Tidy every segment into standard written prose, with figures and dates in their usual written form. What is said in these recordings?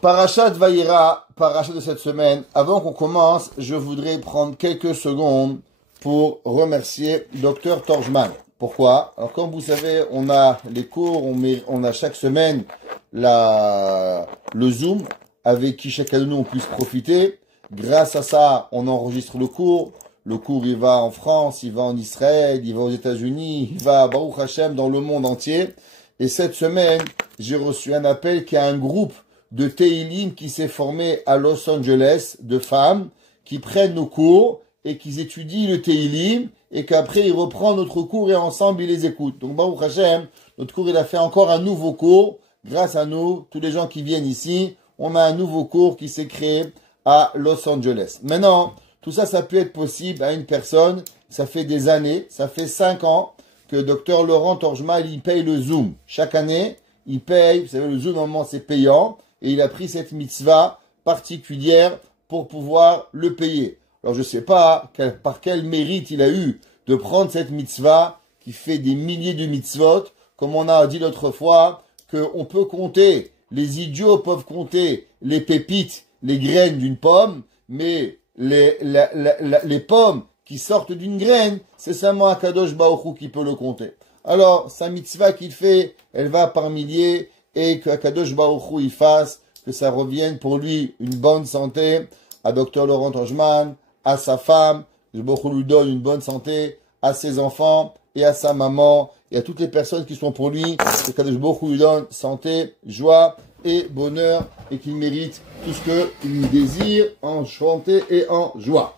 Parashat Vayera, parashat de cette semaine. Avant qu'on commence, je voudrais prendre quelques secondes pour remercier Dr Torjman. Pourquoi? Alors comme vous savez, on a les cours, on a chaque semaine le Zoom avec qui chacun de nous on puisse profiter. Grâce à ça, on enregistre le cours. Le cours, il va en France, il va en Israël, il va aux États-Unis, il va à Baruch Hashem dans le monde entier. Et cette semaine, j'ai reçu un appel qu'il y a un groupe de Teilim qui s'est formé à Los Angeles, de femmes, qui prennent nos cours et qui étudient le Teilim et qu'après ils reprennent notre cours et ensemble ils les écoutent. Donc Baruch Hashem, notre cours il a fait encore un nouveau cours. Grâce à nous, tous les gens qui viennent ici, on a un nouveau cours qui s'est créé à Los Angeles. Maintenant, tout ça, ça peut être possible à une personne. Ça fait des années, ça fait 5 ans que Dr Laurent Torjman, il paye le Zoom. Chaque année, il paye, vous savez, le Zoom, normalement, c'est payant. Et il a pris cette mitzvah particulière pour pouvoir le payer. Alors, je ne sais pas par quel mérite il a eu de prendre cette mitzvah qui fait des milliers de mitzvot. Comme on a dit l'autre fois, qu'on peut compter, les idiots peuvent compter les pépites, les graines d'une pomme, mais les pommes qui sortent d'une graine, c'est seulement Akadosh Baruch Hu qui peut le compter. Alors, sa mitzvah qu'il fait, elle va par milliers, et que Akadosh Baruch Hu y fasse, que ça revienne pour lui une bonne santé, à Dr Laurent Torjman, à sa femme, que Baruch Hu lui donne une bonne santé, à ses enfants, et à sa maman, et à toutes les personnes qui sont pour lui, que Akadosh Baruch Hu lui donne santé, joie, et bonheur, et qu'il mérite tout ce qu'il désire en santé et en joie.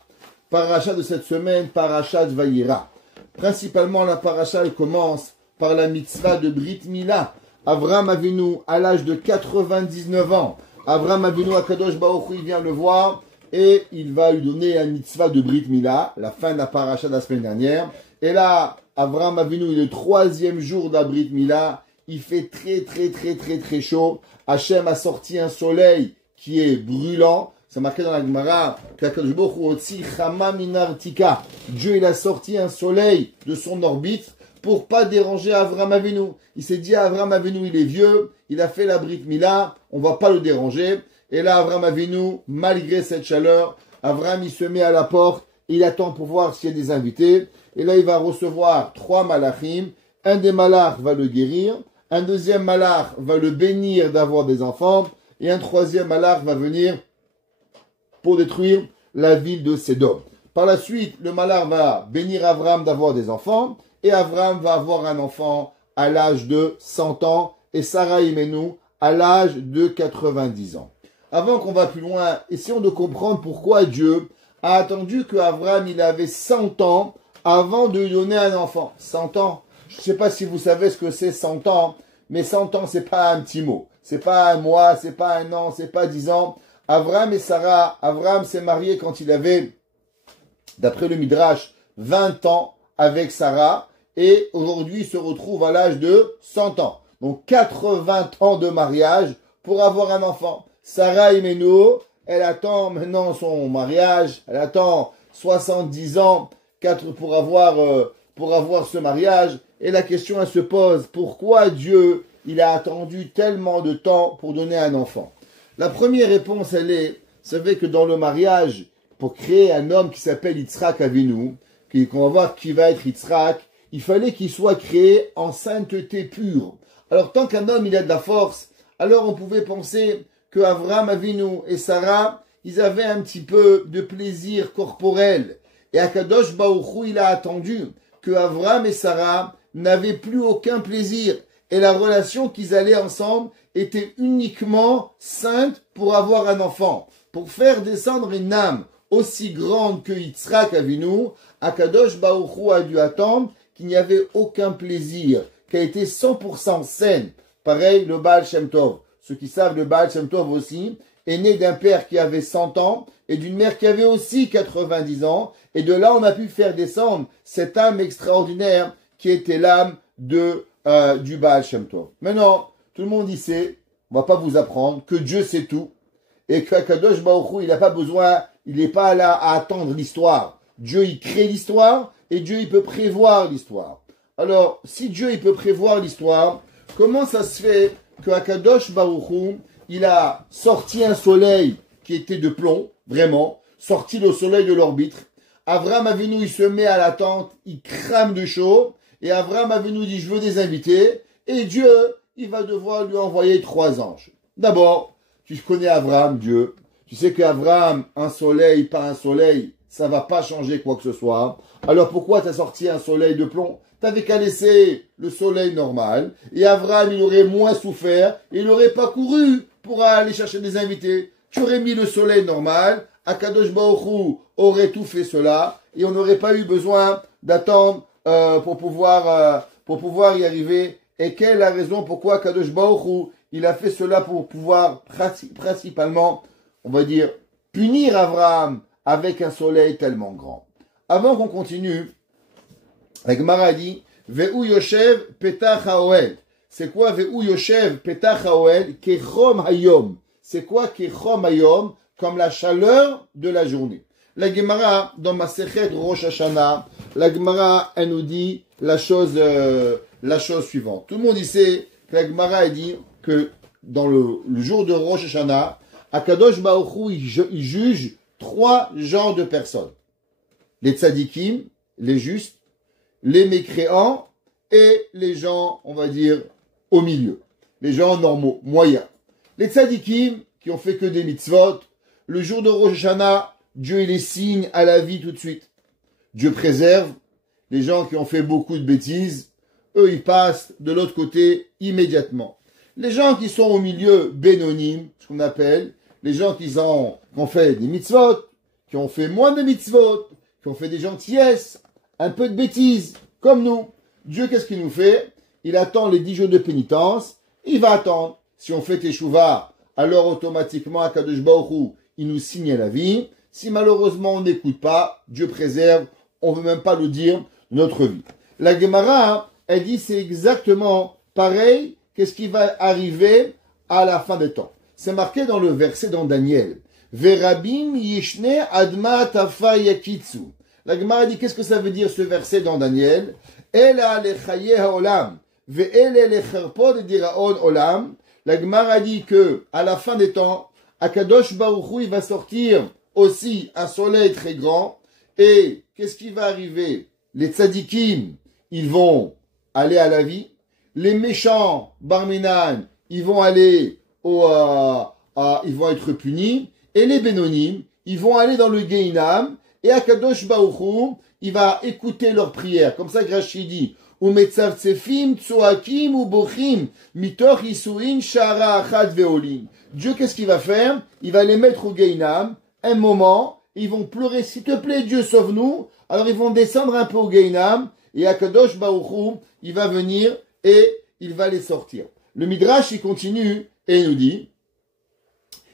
Parachat de cette semaine, Parashat Vayera. Principalement, la paracha, elle commence par la mitzvah de Brit Mila. Avraham Avinu, à l'âge de 99 ans, Avraham Avinu, Akadosh Baruch Hu, il vient le voir, et il va lui donner la mitzvah de Brit Mila, la fin de la paracha de la semaine dernière. Et là, Avraham Avinu, il est le 3e jour de la Brit Mila, il fait très chaud. Hachem a sorti un soleil qui est brûlant. C'est marqué dans la Gemara qu'Akadosh Baruch Hu otzi chama min artika. Dieu, il a sorti un soleil de son orbite pour pas déranger Avraham Avinu. Il s'est dit, Avraham Avinu, il est vieux, il a fait la Brit Mila, on va pas le déranger. Et là, Avraham Avinu, malgré cette chaleur, Avraham, il se met à la porte, il attend pour voir s'il y a des invités. Et là, il va recevoir 3 malachim. Un des malachs va le guérir. Un deuxième malach va le bénir d'avoir des enfants. Et un 3e malach va venir pour détruire la ville de Sédom. Par la suite, le malach va bénir Avraham d'avoir des enfants. Et Avraham va avoir un enfant à l'âge de 100 ans. Et Sarah Imenu à l'âge de 90 ans. Avant qu'on va plus loin, essayons de comprendre pourquoi Dieu a attendu que Avraham il avait 100 ans avant de lui donner un enfant. 100 ans. Je ne sais pas si vous savez ce que c'est 100 ans, mais 100 ans, c'est pas un petit mot. C'est pas un mois, c'est pas un an, c'est pas 10 ans. Avraham et Sarah, Avraham s'est marié quand il avait, d'après le Midrash, 20 ans avec Sarah, et aujourd'hui, il se retrouve à l'âge de 100 ans. Donc, 80 ans de mariage pour avoir un enfant. Sarah Imenu, elle attend maintenant son mariage, elle attend 70 ans pour avoir ce mariage. Et la question, elle se pose, pourquoi Dieu, il a attendu tellement de temps pour donner un enfant? La première réponse, elle est, vous savez que dans le mariage, pour créer un homme qui s'appelle Yitzhak Avinu, qu'on va voir qui va être Yitzhak, il fallait qu'il soit créé en sainteté pure. Alors, tant qu'un homme, il a de la force, alors on pouvait penser que Avraham Avinu et Sarah, ils avaient un petit peu de plaisir corporel. Et Akadosh Baruch Hu, il a attendu que Avraham et Sarah n'avaient plus aucun plaisir. Et la relation qu'ils allaient ensemble était uniquement sainte pour avoir un enfant. Pour faire descendre une âme aussi grande que Yitzhak Avinu, Akadosh Baruch Hu a dû attendre qu'il n'y avait aucun plaisir, qui a été 100% saine. Pareil, le Baal Shem Tov. Ceux qui savent, le Baal Shem Tov aussi est né d'un père qui avait 100 ans et d'une mère qui avait aussi 90 ans. Et de là, on a pu faire descendre cette âme extraordinaire qui était l'âme du Baal Shem Tov. Maintenant, tout le monde y sait, on va pas vous apprendre, que Dieu sait tout. Et que Kadosh Baruch Hu, il n'a pas besoin, il n'est pas là à attendre l'histoire. Dieu, il crée l'histoire et Dieu, il peut prévoir l'histoire. Alors, si Dieu, il peut prévoir l'histoire, comment ça se fait que Akadosh Baruch Hu, il a sorti un soleil qui était de plomb, vraiment, sorti le soleil de l'orbite. Avraham Avinu, il se met à la tente, il crame de chaud, et Avraham Avinu dit, je veux des invités, et Dieu, il va devoir lui envoyer 3 anges. D'abord, tu connais Avraham, Dieu, tu sais qu'Avraham, un soleil, pas un soleil, ça va pas changer quoi que ce soit. Alors pourquoi t'as sorti un soleil de plomb? T'avais qu'à laisser le soleil normal, et Avraham, il aurait moins souffert, et il n'aurait pas couru pour aller chercher des invités. Tu aurais mis le soleil normal, Akadosh Baruch Hu aurait tout fait cela, et on n'aurait pas eu besoin d'attendre pour pouvoir y arriver. Et quelle est la raison pourquoi Akadosh Baruch Hu, il a fait cela pour pouvoir principalement, on va dire, punir Avraham avec un soleil tellement grand. Avant qu'on continue, la Gemara dit, Ve'u Yoshev Petach HaOel. C'est quoi Ve'u Yoshev Petach HaOel? Kechom Hayom. C'est quoi Kechom Hayom? Comme la chaleur de la journée. La Gemara, dans Masechet Rosh Hashanah, la Gemara, elle nous dit la chose suivante. Tout le monde sait que la Gemara, elle dit que dans le jour de Rosh Hashanah, Akadosh Baruch Hu, il juge 3 genres de personnes. Les tzadikim, les justes, les mécréants et les gens, on va dire, au milieu. Les gens normaux, moyens. Les tzadikim, qui ont fait que des mitzvot, le jour de Rosh Hashanah, Dieu il les signe à la vie tout de suite. Dieu préserve. Les gens qui ont fait beaucoup de bêtises, eux, ils passent de l'autre côté immédiatement. Les gens qui sont au milieu bénonim, ce qu'on appelle, les gens qui ont fait des mitzvot, qui ont fait moins de mitzvot, qui ont fait des gentillesses, un peu de bêtises, comme nous. Dieu, qu'est-ce qu'il nous fait? Il attend les 10 jours de pénitence, il va attendre. Si on fait teshuva, alors automatiquement, Akadosh Baruch Hu, il nous signe la vie. Si malheureusement on n'écoute pas, Dieu préserve, on ne veut même pas le dire de notre vie. La Gemara, elle dit c'est exactement pareil qu'est-ce qui va arriver à la fin des temps. C'est marqué dans le verset dans Daniel. Verabim yishne adma tafa yakitsu. La Gemara dit qu'est-ce que ça veut dire ce verset dans Daniel? Ela lechaye haolam ve'ele lecherpod diraon olam. La Gemara dit que à la fin des temps, Akadosh Baruch Hu, il va sortir aussi un soleil très grand. Et qu'est-ce qui va arriver? Les tzadikim, ils vont aller à la vie. Les méchants, Barminan, ils vont aller ils vont être punis. Et les bénonim, ils vont aller dans le Gehinam. Et Akadosh Baruch Hu, il va écouter leurs prières. Comme ça, Rashi dit, Umetzavtsefim tsoakim ubochim mitoch isuin shara achat veolin. Dieu, qu'est-ce qu'il va faire? Il va les mettre au Gehinam, un moment, ils vont pleurer, s'il te plaît, Dieu, sauve-nous. Alors ils vont descendre un peu au Gehinam, et Akadosh Baruch Hu, il va venir et il va les sortir. Le Midrash, il continue et il nous dit,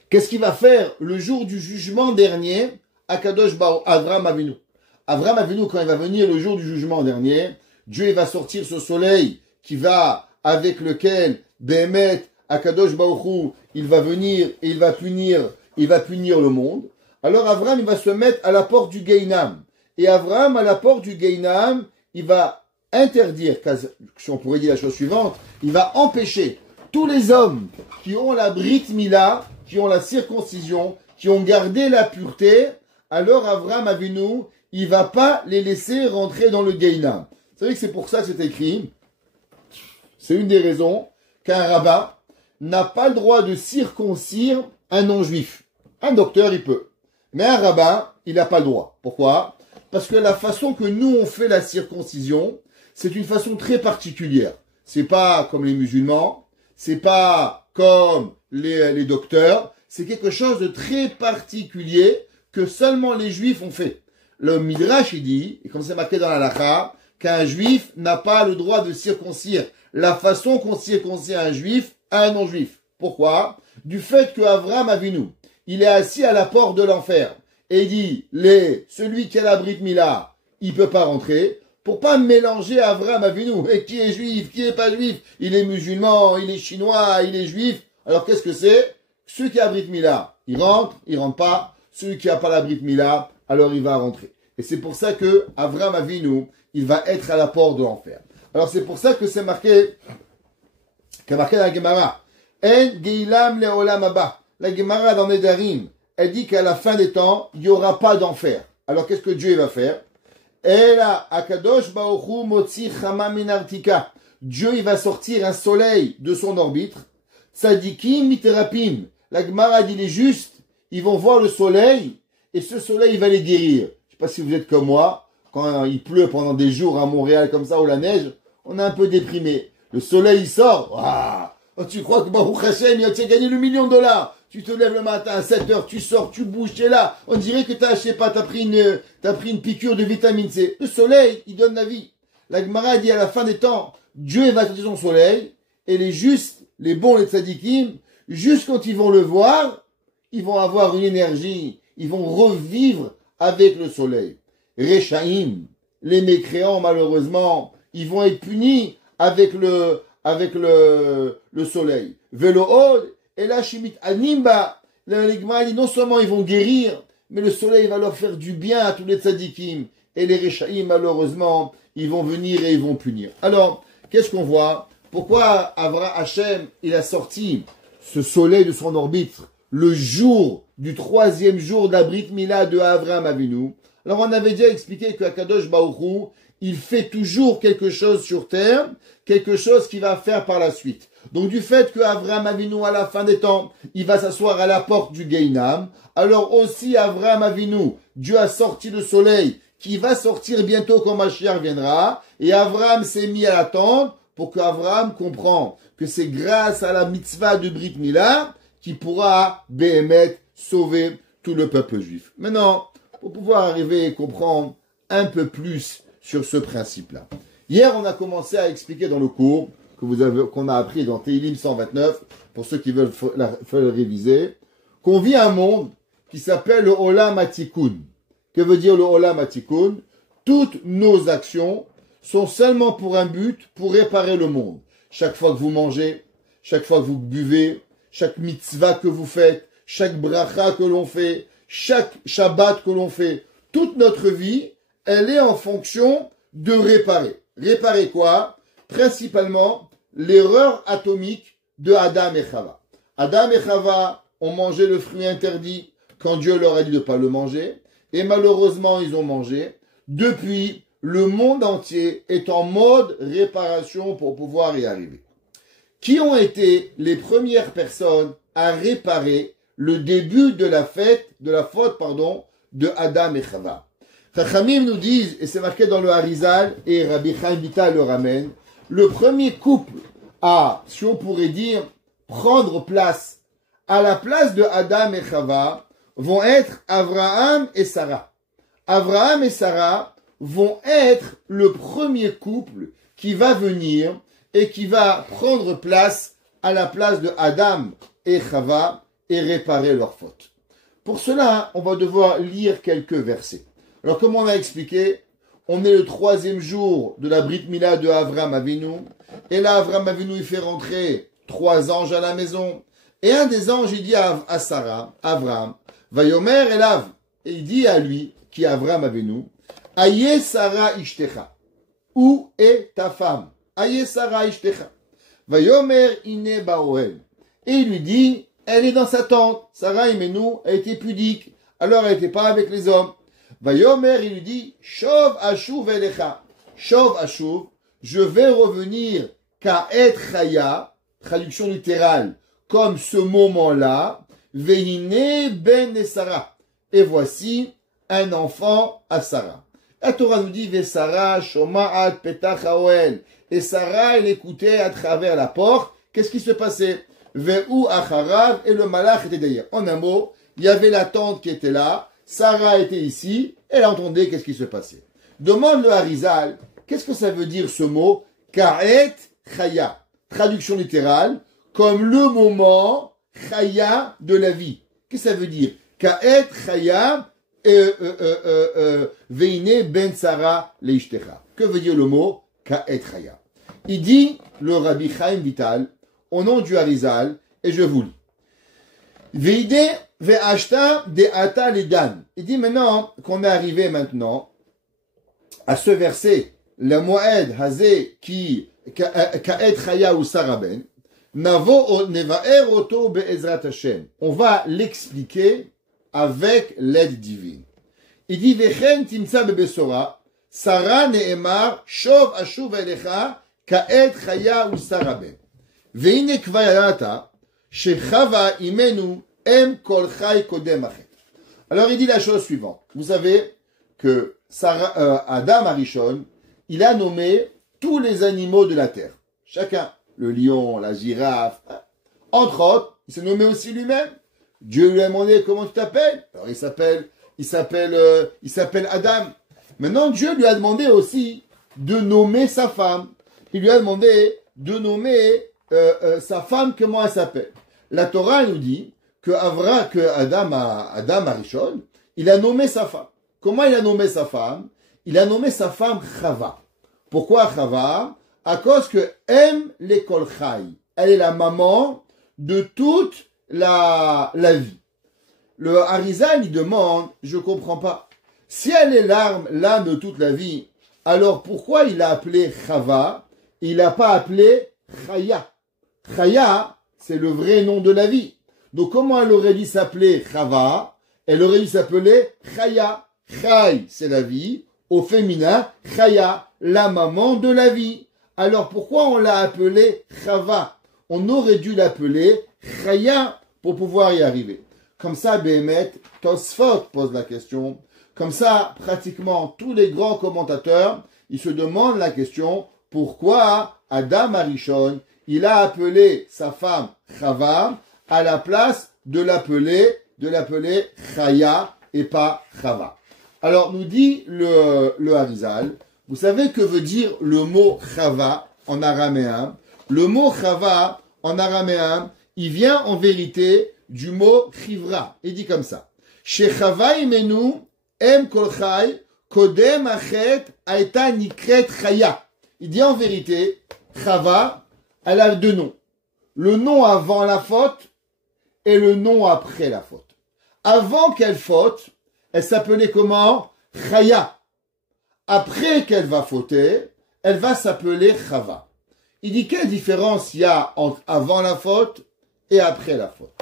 qu'est-ce qu'il va faire le jour du jugement dernier? Akadosh Baruch Avraham Avinu. Avraham Avinu, quand il va venir le jour du jugement dernier, Dieu il va sortir ce soleil qui va, avec lequel, Behemet, Akadosh Baruch Hu, il va venir et il va punir le monde. Alors Avraham, il va se mettre à la porte du Gehinam. Et Avraham, à la porte du Gehinam, il va interdire, si on pourrait dire la chose suivante, il va empêcher tous les hommes qui ont la Brit Mila, qui ont la circoncision, qui ont gardé la pureté, alors Avraham Avinu, il va pas les laisser rentrer dans le Gehinam. Vous savez que c'est pour ça que c'est écrit, c'est une des raisons qu'un rabbin n'a pas le droit de circoncire un non-juif. Un docteur, il peut. Mais un rabbin, il n'a pas le droit. Pourquoi? Parce que la façon que nous on fait la circoncision, c'est une façon très particulière. C'est pas comme les musulmans, c'est pas comme les docteurs, c'est quelque chose de très particulier que seulement les juifs ont fait. Le Midrash, il dit, et comme c'est marqué dans la halakha, qu'un juif n'a pas le droit de circoncire la façon qu'on circoncie un juif à un non-juif. Pourquoi? Du fait que Avraham Avinu, il est assis à la porte de l'enfer, et il dit, celui qui a la Brit Mila, il peut pas rentrer, pour pas mélanger Avraham Avinu, et qui est juif, qui est pas juif, il est musulman, il est chinois, il est juif, alors qu'est-ce que c'est? Celui qui a la Brit Mila, il rentre pas, celui qui a pas la Brit Mila, alors il va rentrer. Et c'est pour ça que Avraham Avinu, il va être à la porte de l'enfer. Alors c'est pour ça que c'est marqué dans la Gemara, En Geilam Leolam Abba. La Gemara dans Nedarim, elle dit qu'à la fin des temps, il n'y aura pas d'enfer. Alors qu'est-ce que Dieu va faire? Ela Akadosh Baoru Motzi Chama Minartika. Dieu il va sortir un soleil de son orbite. Tzadikim Miterapim. La Gemara dit les justes, ils vont voir le soleil et ce soleil il va les guérir. Je sais pas si vous êtes comme moi, quand il pleut pendant des jours à Montréal comme ça ou la neige, on est un peu déprimé. Le soleil il sort. Waouh, tu crois que Baruch Hashem, tu as gagné le $1 000 000. Tu te lèves le matin à 7 heures, tu sors, tu bouges, tu es là. On dirait que je sais pas, t'as pris une piqûre de vitamine C. Le soleil, il donne la vie. La Gemara dit à la fin des temps, Dieu va sortir son soleil, et les justes, les bons, les tzadikim, juste quand ils vont le voir, ils vont avoir une énergie, ils vont revivre avec le soleil. Rechaim, les mécréants, malheureusement, ils vont être punis avec le soleil. Velohod, et là, Shimit Animba, l'Enigma dit non seulement ils vont guérir, mais le soleil va leur faire du bien à tous les tzadikim. Et les Rechaim, malheureusement, ils vont venir et ils vont punir. Alors, qu'est-ce qu'on voit? Pourquoi Avraham Hashem, il a sorti ce soleil de son orbite le jour du 3e jour de la Brit Mila de Avraham Avinu? Alors, on avait déjà expliqué que Akadosh Baruch Hu, il fait toujours quelque chose sur terre, quelque chose qu'il va faire par la suite. Donc du fait que Avraham Avinu à la fin des temps, il va s'asseoir à la porte du Gehinam, alors aussi Avraham Avinu, Dieu a sorti le soleil qui va sortir bientôt quand Mashiach viendra, et Avraham s'est mis à l'attendre pour qu'Avraham comprenne que c'est grâce à la mitzvah de Brit Mila qu'il pourra Béhémet sauver tout le peuple juif. Maintenant, pour pouvoir arriver et comprendre un peu plus sur ce principe-là. Hier, on a commencé à expliquer dans le cours qu'on a appris dans Tehillim 129, pour ceux qui veulent le réviser, qu'on vit un monde qui s'appelle le Olam HaTikun. Que veut dire le Olam HaTikun? Toutes nos actions sont seulement pour un but, pour réparer le monde. Chaque fois que vous mangez, chaque fois que vous buvez, chaque mitzvah que vous faites, chaque bracha que l'on fait, chaque Shabbat que l'on fait, toute notre vie, elle est en fonction de réparer. Réparer quoi? Principalement l'erreur atomique de Adam et Chava. Adam et Chava ont mangé le fruit interdit quand Dieu leur a dit de ne pas le manger, et malheureusement ils ont mangé. Depuis, le monde entier est en mode réparation pour pouvoir y arriver. Qui ont été les premières personnes à réparer le début de la faute de Adam et Chava? Chachamim nous disent, et c'est marqué dans le Harizal, et Rabbi Chaim Vital le ramène, le premier couple à, si on pourrait dire, prendre place à la place de Adam et Chava vont être Abraham et Sarah. Abraham et Sarah vont être le premier couple qui va venir et qui va prendre place à la place de Adam et Chava et réparer leur faute. Pour cela, on va devoir lire quelques versets. Alors, comme on a expliqué, on est le 3e jour de la Brit Mila de Avraham Avinu. Et là, Avraham Avinu, il fait rentrer 3 anges à la maison. Et un des anges, il dit à Sarah, Avraham, Vayomer Elav. Et il dit à lui, qui est Avraham Avinu, Aye Sarah Ishtecha. Où est ta femme? Aye Sarah Ishtecha. Vayomer Ine Baoel. Et il lui dit, elle est dans sa tente. Sarah Imenu a été pudique. Alors elle n'était pas avec les hommes. Vayomer, il lui dit, Shov Ashuv Elecha. Shov Ashuv, je vais revenir Ka'et Chaya, traduction littérale, comme ce moment-là, Vehine Ben et Sarah. Et voici un enfant à Sarah. La Torah nous dit, Vesara Shoma'at Petach Haoel. Et Sarah, elle écoutait à travers la porte. Qu'est-ce qui se passait? Ve'u Acharav, et le malach était derrière. En un mot, il y avait la tante qui était là. Sarah était ici, elle entendait qu'est-ce qui se passait. Demande le Harizal, qu'est-ce que ça veut dire ce mot? Ka'et Chaya. Traduction littérale, comme le moment Chaya de la vie. Qu'est-ce que ça veut dire? Ka'et Chaya Veine Ben Sarah Leishtecha. Que veut dire le mot Ka'et Chaya? Il dit, le Rabbi Chaim Vital, au nom du Harizal, et je vous lis. Veide ve'ashta de'ata ledan. Il dit maintenant qu'on est arrivé maintenant à ce verset, le moed hazé qui ka'et chaya ou saraben. Navo nevaer oto be'ezrat Hashem. On va l'expliquer avec l'aide divine. Il dit vechen timtsa bebesora, Sarah ne'emar shov ashuv elecha ka'et chaya u'sara ben. Ve'ine kvar yadata shechava imenu em kol chay kodem achet. Alors il dit la chose suivante. Vous savez que Adam Arishon, il a nommé tous les animaux de la terre. Chacun. Le lion, la girafe. Entre autres, il s'est nommé aussi lui-même. Dieu lui a demandé comment tu t'appelles. Alors il s'appelle Adam. Maintenant, Dieu lui a demandé aussi de nommer sa femme. Il lui a demandé de nommer sa femme, comment elle s'appelle. La Torah nous dit que Adam Arishon, il a nommé sa femme. Comment il a nommé sa femme? Il a nommé sa femme Chava. Pourquoi Chava? À cause que aime l'école Chai. Elle est la maman de toute la vie. Le Harizal, il demande, je comprends pas. Si elle est l'âme de toute la vie, alors pourquoi il a appelé Chava? Il n'a pas appelé Chaya. Chaya, c'est le vrai nom de la vie. Donc comment elle aurait dû s'appeler Chava? Elle aurait dû s'appeler Chaya. Chai, c'est la vie. Au féminin, Chaya, la maman de la vie. Alors pourquoi on l'a appelé Chava? On aurait dû l'appeler Chaya pour pouvoir y arriver. Comme ça, Béhémet, Tosfot pose la question. Comme ça, pratiquement tous les grands commentateurs, ils se demandent la question, pourquoi Adam Arishon, il a appelé sa femme Chava à la place de l'appeler Chaya et pas Chava. Alors, nous dit le Harizal, vous savez que veut dire le mot Chava en araméen? Le mot Chava en araméen, il vient en vérité du mot Chivra. Il dit comme ça. Chez Chava imenu em kol chai kodem achet aita nikret chaya. Il dit en vérité, Chava, elle a deux noms. Le nom avant la faute et le nom après la faute. Avant qu'elle faute, elle s'appelait comment? Chaya. Après qu'elle va fauter, elle va s'appeler Chava. Il dit quelle différence il y a entre avant la faute et après la faute.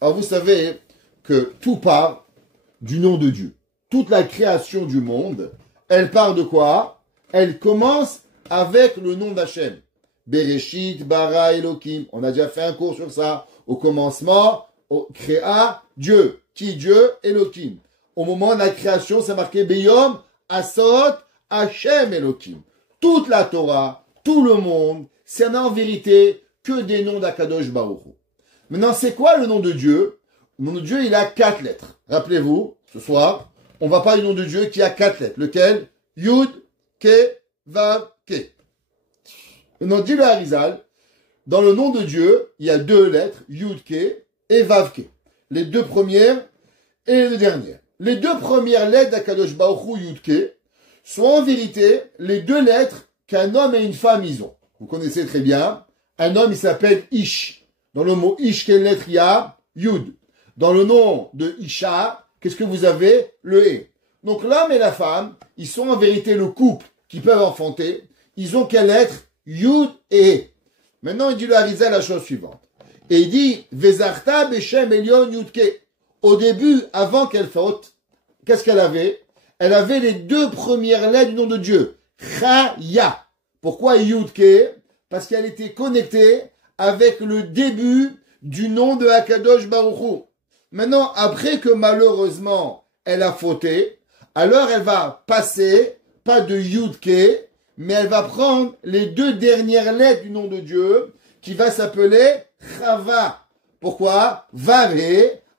Alors vous savez que tout part du nom de Dieu. Toute la création du monde, elle part de quoi? Elle commence avec le nom d'Hachem. Bereshit, bara, Elohim. On a déjà fait un cours sur ça. Au commencement, créa Dieu. Qui Dieu? Elohim. Au moment de la création, c'est marqué Beyom, Asot, Hachem Elohim. Toute la Torah, tout le monde, c'est en vérité que des noms d'Akadosh Baruch Hu. Maintenant, c'est quoi le nom de Dieu? Le nom de Dieu, il a 4 lettres. Rappelez-vous, ce soir, on va parler du nom de Dieu qui a 4 lettres. Lequel? Yud, Ke, Vav, Ke. Maintenant, dit le Harizal, dans le nom de Dieu, il y a 2 lettres, Yud, Ke et Vav, Ke. Les 2 premières et les 2 dernières. Les 2 premières lettres d'Akadosh Baruch Hu, Yud, Ke, sont en vérité les 2 lettres qu'un homme et une femme ils ont. Vous connaissez très bien. Un homme, il s'appelle Ish. Dans le mot Ish, quelle lettre il y a? Yud. Dans le nom de Isha, qu'est-ce que vous avez? Le E. Donc l'homme et la femme, ils sont en vérité le couple qui peuvent enfanter. Ils ont quelle lettre? Yud et E. Maintenant, il dit le Harizal la chose suivante. Et il dit, Vezarta Beshem Elion Yudke. Au début, avant qu'elle faute, qu'est-ce qu'elle avait? Elle avait les 2 premières lettres du nom de Dieu. Chaya. Pourquoi Yudke? Parce qu'elle était connectée avec le début du nom de Akadosh Baruch Hu. Maintenant, après que malheureusement, elle a fauté, alors elle va passer, pas de Yudke, mais elle va prendre les 2 dernières lettres du nom de Dieu, qui va s'appeler Chava. Pourquoi? Vave.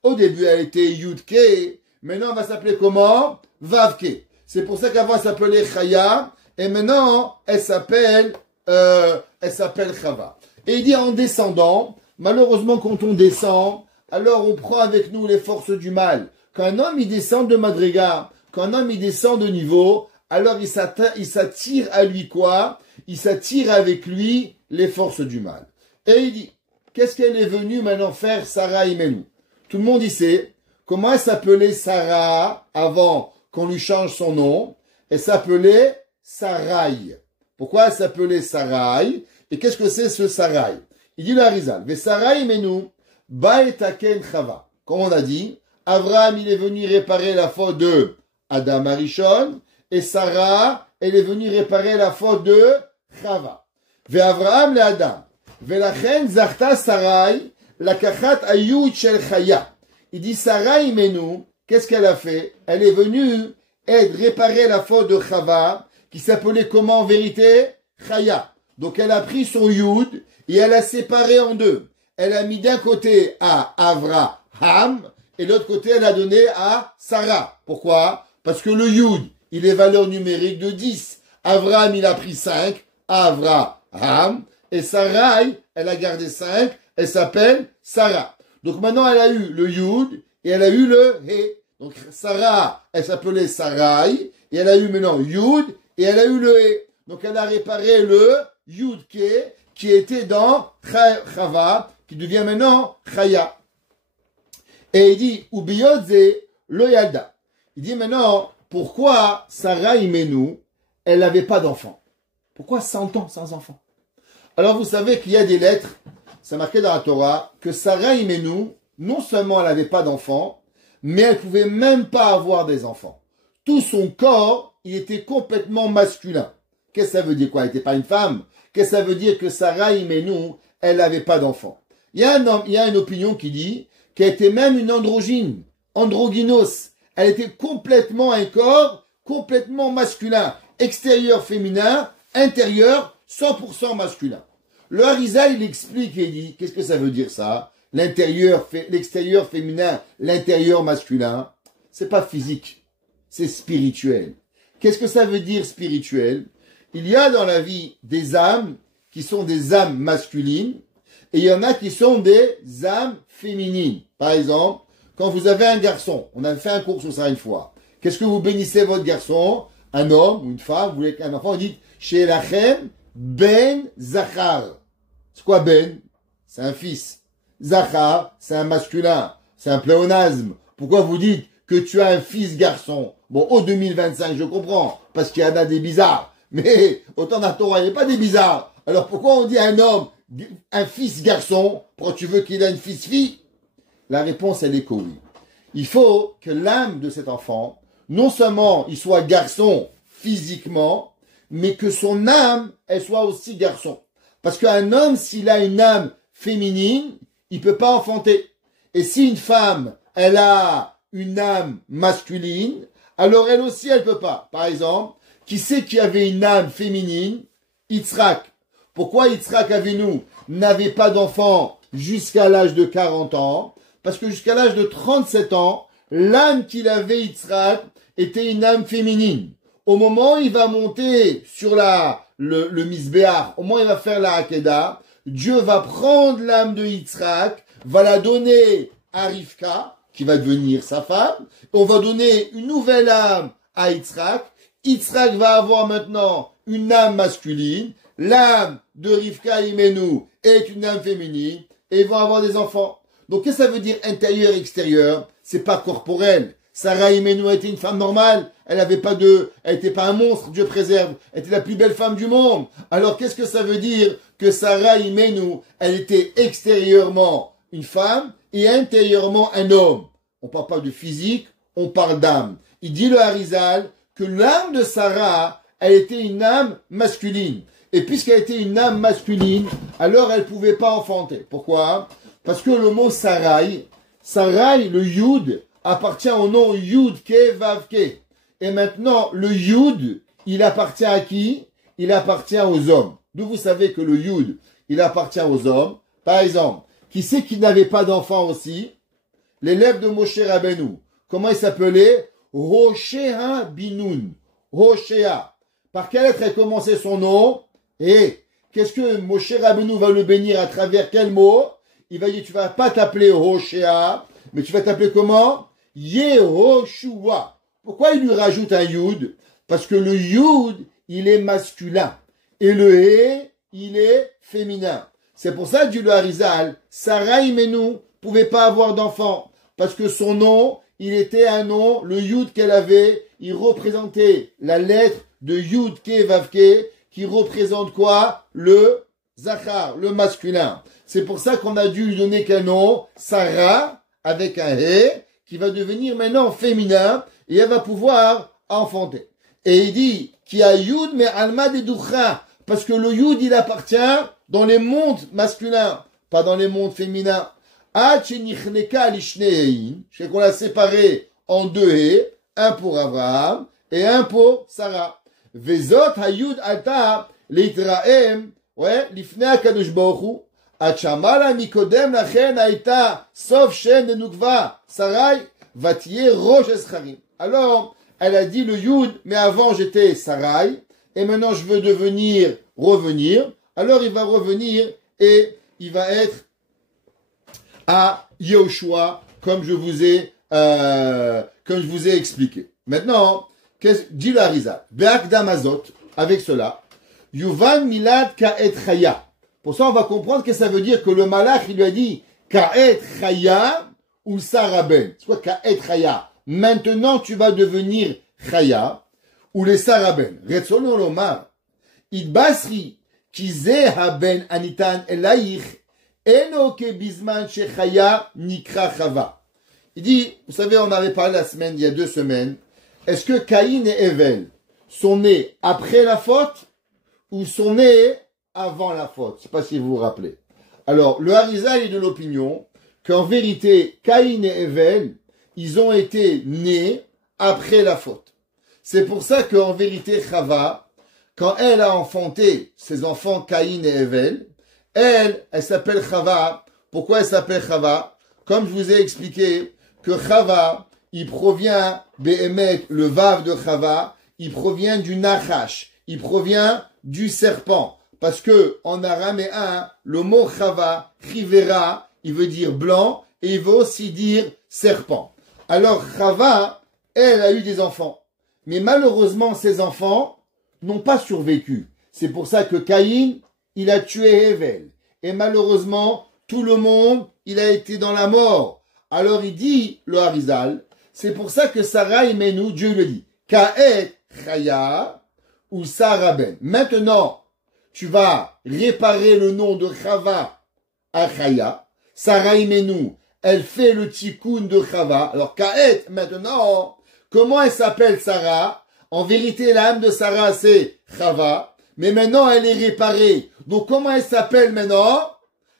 Au début, elle était Yudke. Maintenant, elle va s'appeler comment? Vavke. C'est pour ça qu'avant, elle s'appelait Chaya. Et maintenant, elle s'appelle Chava. Et il dit en descendant, malheureusement, quand on descend, alors on prend avec nous les forces du mal. Quand un homme, il descend de Madriga, quand un homme, il descend de niveau, alors il s'attire à lui quoi? Il s'attire avec lui les forces du mal. Et il dit, qu'est-ce qu'elle est venue maintenant faire Sarah Imenu? Tout le monde y sait. Comment elle s'appelait Sarah avant qu'on lui change son nom? Elle s'appelait Sarai. Pourquoi elle s'appelait Sarai? Et qu'est-ce que c'est ce Sarai? Il dit le Harizal, Vesara imenu, baetaken chava. Comme on a dit, Abraham, il est venu réparer la faute de Adam Arishon, et Sarah, elle est venue réparer la faute de Chava. Ve Abraham le Adam. Ve lachen zarta Sarai, la kachat ayut shel chaya. Il dit Sarah imenu, qu'est-ce qu'elle a fait? Elle est venue réparer la faute de Chava, qui s'appelait comment en vérité? Chaya. Donc elle a pris son Yud et elle a séparé en deux. Elle a mis d'un côté à Avraham et l'autre côté elle a donné à Sarah. Pourquoi? Parce que le Yud, il est valeur numérique de 10. Avraham, il a pris 5. Avraham. Et Sarai, elle a gardé 5. Elle s'appelle Sarah. Donc maintenant elle a eu le Yud et elle a eu le He. Donc Sarah, elle s'appelait Sarai. Et elle a eu maintenant Yud et elle a eu le He. Donc elle a réparé le Yud-Ke qui était dans Chava, qui devient maintenant Chaya. Et il dit, Ubiyodze lo yalda. Il dit maintenant, pourquoi Sarah Imenu, elle n'avait pas d'enfant? Pourquoi 100 ans sans enfant? Alors vous savez qu'il y a des lettres, c'est marqué dans la Torah, que Sarah Imenu, non seulement elle n'avait pas d'enfant, mais elle pouvait même pas avoir des enfants. Tout son corps, il était complètement masculin. Qu'est-ce que ça veut dire quoi? Elle n'était pas une femme. Qu'est-ce que ça veut dire que Sarah Imenu, elle n'avait pas d'enfant? Il y a une opinion qui dit qu'elle était même une androgyne, androgynos. Elle était complètement un corps, complètement masculin. Extérieur féminin, intérieur 100% masculin. Le Harizal, il explique et il dit, qu'est-ce que ça veut dire ça? L'extérieur féminin, l'intérieur masculin. C'est pas physique, c'est spirituel. Qu'est-ce que ça veut dire spirituel? Il y a dans la vie des âmes qui sont des âmes masculines et il y en a qui sont des âmes féminines. Par exemple, quand vous avez un garçon, on a fait un cours sur ça une fois. Qu'est-ce que vous bénissez votre garçon? Un homme ou une femme, vous voulez qu'un enfant, vous dites chez Lachem Ben Zachar. C'est quoi Ben? C'est un fils. Zachar, c'est un masculin. C'est un pléonasme. Pourquoi vous dites que tu as un fils garçon? Bon, au 2025, je comprends, parce qu'il y en a des bizarres. Mais autant dans la Torah, il n'y a pas des bizarres. Alors pourquoi on dit à un homme, un fils garçon, pourquoi tu veux qu'il ait une fils fille? La réponse, elle est que oui. Il faut que l'âme de cet enfant, non seulement il soit garçon physiquement, mais que son âme, elle soit aussi garçon. Parce qu'un homme, s'il a une âme féminine, il peut pas enfanter. Et si une femme, elle a une âme masculine, alors elle aussi, elle peut pas. Par exemple, qui c'est qui avait une âme féminine? Yitzhak. Pourquoi Yitzhak Avinu n'avait pas d'enfant jusqu'à l'âge de 40 ans? Parce que jusqu'à l'âge de 37 ans, l'âme qu'il avait Yitzhak était une âme féminine. Au moment où il va monter sur le Misbéach, au moment où il va faire la Hakeda, Dieu va prendre l'âme de Yitzhak, va la donner à Rivka, qui va devenir sa femme. On va donner une nouvelle âme à Yitzhak. Yitzhak va avoir maintenant une âme masculine. L'âme de Rivka Imenu est une âme féminine. Et ils vont avoir des enfants. Donc, qu'est-ce que ça veut dire intérieur, extérieur? C'est pas corporel. Sarah Imenu était une femme normale. Elle était pas un monstre, Dieu préserve. Elle était la plus belle femme du monde. Alors, qu'est-ce que ça veut dire que Sarah Imenu, elle était extérieurement une femme et intérieurement un homme? On parle pas de physique, on parle d'âme. Il dit le Harizal que l'âme de Sarah, elle était une âme masculine. Et puisqu'elle était une âme masculine, alors elle pouvait pas enfanter. Pourquoi? Parce que le mot Sarai, le Yud, appartient au nom Yud Ke Vav Ke. Et maintenant, le Yud, il appartient à qui? Il appartient aux hommes. D'où vous savez que le Yud, il appartient aux hommes. Par exemple, qui c'est qui n'avait pas d'enfant aussi? L'élève de Moshe Rabbeinu. Comment il s'appelait? Hoshea Binoun. Hoshea. Par quelle lettre a commencé son nom? Et qu'est-ce que Moshe Rabbeinu va le bénir à travers quel mot? Il va dire, tu vas pas t'appeler Hoshea, mais tu vas t'appeler comment? Yehoshua. Pourquoi il lui rajoute un Yud? Parce que le Yud, il est masculin. Et le He, il est féminin. C'est pour ça que Dieu le Harizal, Sarah Imenu pouvait pas avoir d'enfant. Parce que son nom, il était un nom, le Yud qu'elle avait, il représentait la lettre de Yud Ke Vav Ke, qui représente quoi? Le Zachar, le masculin. C'est pour ça qu'on a dû lui donner quel nom? Sarah, avec un He, qui va devenir maintenant féminin, et elle va pouvoir enfanter. Et il dit, qui a Yud mais Alma de Ducha, parce que le Yud, il appartient dans les mondes masculins, pas dans les mondes féminins. C'est qu'on l'a séparé en deux He, un pour Abraham et un pour Sarah. Vezot hayud alta litraem, ouais, lifnei akadosh baruch hu, achamala mikodem lachen aita sof shem de nukva, Sarai vatiye rosh escharim. Alors, elle a dit le yud, mais avant j'étais Sarai, et maintenant je veux revenir. Alors il va revenir et il va être à Yehoshua, comme je vous ai expliqué. Maintenant, dit le Harizal, Be'akdam Azot, avec cela, Yuvan Milad Ka'et Chaya. Pour ça, on va comprendre que ça veut dire que le malach, il lui a dit Ka'et Chaya ou Saraben. C'est quoi Ka'et Chaya? Maintenant, tu vas devenir Chaya ou les Saraben. Retzono Lomar, Idbasri, Kize Haben Anitan Elaich, Eno ke Bizman Shechaya Nikra Chava. Il dit, vous savez, on avait parlé il y a 2 semaines, est-ce que Caïn et Evel sont nés après la faute ou sont nés avant la faute? Je ne sais pas si vous vous rappelez. Alors, le Harizal est de l'opinion qu'en vérité, Caïn et Evel, ils ont été nés après la faute. C'est pour ça qu'en vérité, Chava, quand elle a enfanté ses enfants Caïn et Evel, elle s'appelle Chava. Pourquoi elle s'appelle Chava? Comme je vous ai expliqué que Chava, il provient, Behemet, le Vav de Chava, il provient du Nachash, il provient du serpent. Parce que, en araméen, le mot Chava, Chivera, il veut dire blanc, et il veut aussi dire serpent. Alors, Chava, elle a eu des enfants. Mais malheureusement, ces enfants n'ont pas survécu. C'est pour ça que Caïn, il a tué Hevel. Et malheureusement, tout le monde, il a été dans la mort. Alors il dit, le Harizal, c'est pour ça que Sarah Imenu, Dieu le dit, Ka'et Chaya ou Saraben. Maintenant, tu vas réparer le nom de Chava à Chaya. Sarah Imenu, elle fait le tikkun de Chava. Alors Ka'et, maintenant, comment elle s'appelle Sarah? En vérité, l'âme de Sarah, c'est Chava. Mais maintenant, elle est réparée. Donc comment elle s'appelle maintenant?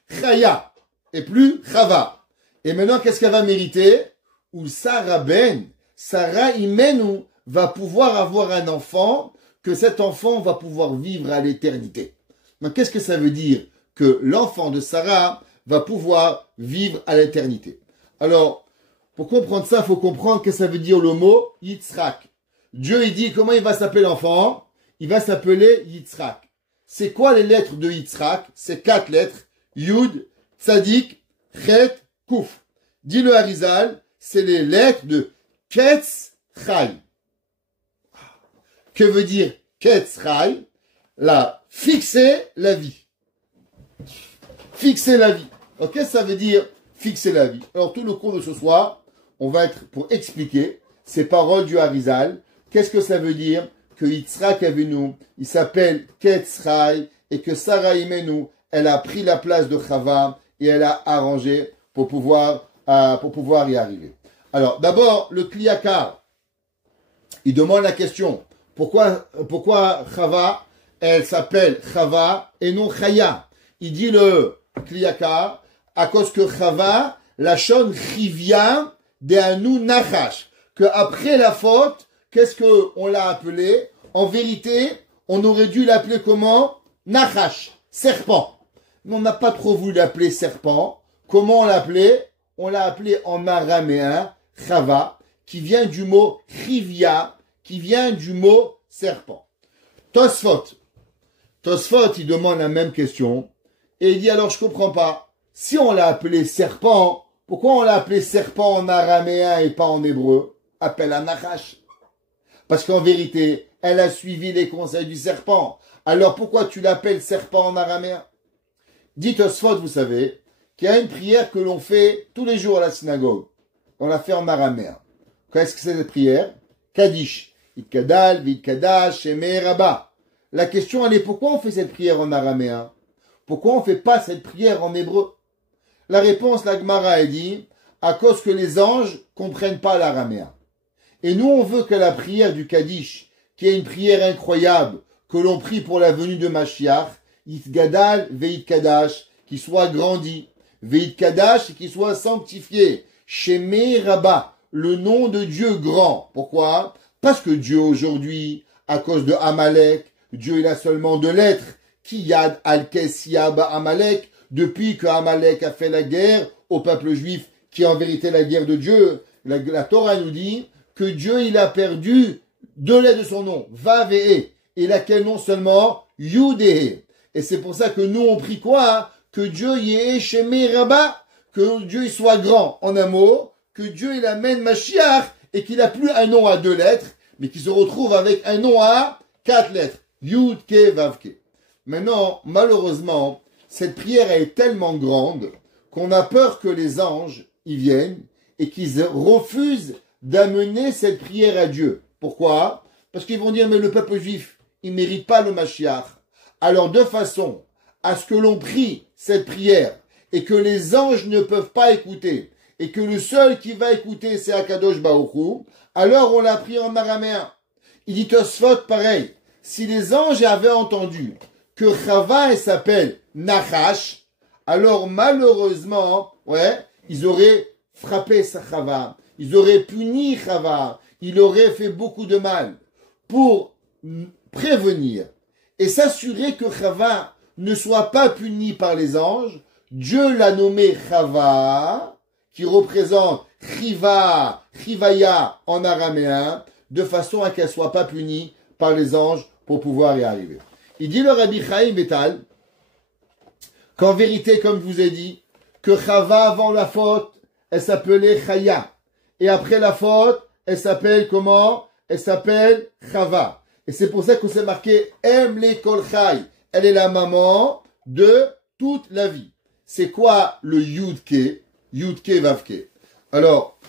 Chaya. Et plus Chava. Et maintenant, qu'est-ce qu'elle va mériter? Ou Sarah Imenu va pouvoir avoir un enfant, que cet enfant va pouvoir vivre à l'éternité. Donc, qu'est-ce que ça veut dire? Que l'enfant de Sarah va pouvoir vivre à l'éternité. Alors, pour comprendre ça, il faut comprendre que ça veut dire le mot Yitzhak. Dieu, il dit comment il va s'appeler l'enfant? Il va s'appeler Yitzhak. C'est quoi les lettres de Yitzhak? C'est 4 lettres. Yud, Tzadik, Chet, Kouf. Dit le Harizal, c'est les lettres de Ketz Chai. Que veut dire Ketz Chai? La fixer la vie. Fixer la vie. Alors qu'est-ce que ça veut dire fixer la vie? Alors tout le cours de ce soir, on va être pour expliquer ces paroles du Harizal. Qu'est-ce que ça veut dire que Yitzhak Avinu, il s'appelle Ketz Chai et que Sarah Imenu, elle a pris la place de Chava et elle a arrangé pour pouvoir y arriver. Alors, d'abord, le Kliyakar, il demande la question, pourquoi Chava, elle s'appelle Chava et non Chaya? Il dit le Kliyakar, à cause que Chava, la shon Chivia de Anu Nachash, que après la faute, qu'est-ce qu'on l'a appelé? En vérité, on aurait dû l'appeler comment? Nachash, serpent. Mais on n'a pas trop voulu l'appeler serpent. Comment on l'a appelé? On l'a appelé en araméen Chava, qui vient du mot chivia, qui vient du mot serpent. Tosfot, il demande la même question, et il dit alors je comprends pas, si on l'a appelé serpent, pourquoi on l'a appelé serpent en araméen et pas en hébreu? Appelle à Nachash. Parce qu'en vérité, elle a suivi les conseils du serpent. Alors pourquoi tu l'appelles serpent en araméen? Dit Tosfot, vous savez, qu'il y a une prière que l'on fait tous les jours à la synagogue. On la fait en araméen. Qu'est-ce que c'est cette prière? Kaddish. Itkadal, Vitkadash, Shemei Rabba. La question, elle est pourquoi on fait cette prière en araméen? Pourquoi on ne fait pas cette prière en hébreu? La réponse, la Gemara, elle dit, à cause que les anges comprennent pas l'araméen. Et nous, on veut que la prière du Kaddish, qui est une prière incroyable, que l'on prie pour la venue de Mashiach, Yitgadal Veit Kadash, qui soit grandi, Veit Kadash, qui soit sanctifié, Shemé Rabba, le nom de Dieu grand. Pourquoi? Parce que Dieu aujourd'hui, à cause de Amalek, Dieu il a seulement deux lettres, Kiyad Al-Kesiya Amalek, depuis que Amalek a fait la guerre au peuple juif, qui est en vérité la guerre de Dieu. La Torah nous dit que Dieu il a perdu deux lettres de son nom, Vav et E. Et laquelle non seulement Yud et E. Et c'est pour ça que nous on prie quoi? Que Dieu y ait Shemé Rabba, que Dieu il soit grand. En un mot, que Dieu il amène Mashiach et qu'il n'a plus un nom à deux lettres, mais qu'il se retrouve avec un nom à quatre lettres. Yud Ke Vav Ke. Maintenant, malheureusement, cette prière est tellement grande qu'on a peur que les anges y viennent et qu'ils refusent d'amener cette prière à Dieu. Pourquoi? Parce qu'ils vont dire, mais le peuple juif, il ne mérite pas le Mashiach. Alors, de façon à ce que l'on prie cette prière et que les anges ne peuvent pas écouter et que le seul qui va écouter, c'est Akadosh Baruch Hu, alors on l'a pris en araméen. Il dit Tosfot pareil. Si les anges avaient entendu que Chava, elle s'appelle Nachash, alors malheureusement, ils auraient frappé sa Chava, ils auraient puni Chava, ils auraient fait beaucoup de mal. Pour prévenir et s'assurer que Chava ne soit pas puni par les anges, Dieu l'a nommé Chava, qui représente Chiva, Chivaya en araméen, de façon à qu'elle ne soit pas punie par les anges pour pouvoir y arriver. Il dit le Rabbi Chaim Betal qu'en vérité, comme je vous ai dit, que Chava avant la faute, elle s'appelait Chaya. Et après la faute, elle s'appelle comment? Elle s'appelle Chava. Et c'est pour ça qu'on s'est marqué Emle Kol Chai. Elle est la maman de toute la vie. C'est quoi le Yudke? Yudke Vavke. Alors,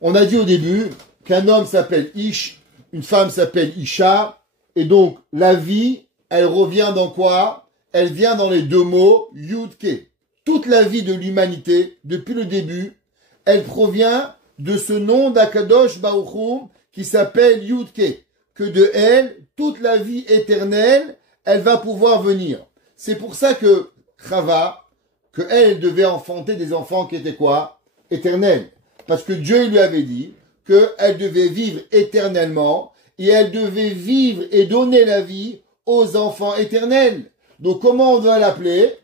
on a dit au début qu'un homme s'appelle Ish, une femme s'appelle Isha, et donc la vie, elle revient dans quoi? Elle vient dans les deux mots Yudke. Toute la vie de l'humanité, depuis le début, elle provient de ce nom d'Akadosh Baruch Hu qui s'appelle Yudke. Que de elle, toute la vie éternelle, elle va pouvoir venir. C'est pour ça que Chava, que elle devait enfanter des enfants qui étaient quoi? Éternels. Parce que Dieu lui avait dit qu'elle devait vivre éternellement et elle devait vivre et donner la vie aux enfants éternels. Donc comment on doit l'appeler?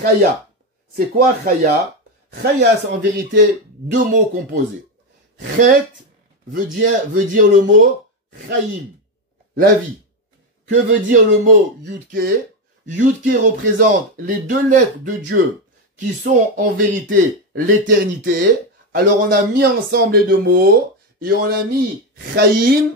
Chaya. C'est quoi Chaya? Chaya, c'est en vérité deux mots composés. Chet veut dire le mot Chaim, la vie. Que veut dire le mot Yudke? Yudke représente les deux lettres de Dieu qui sont en vérité l'éternité. Alors on a mis ensemble les deux mots et on a mis Chaim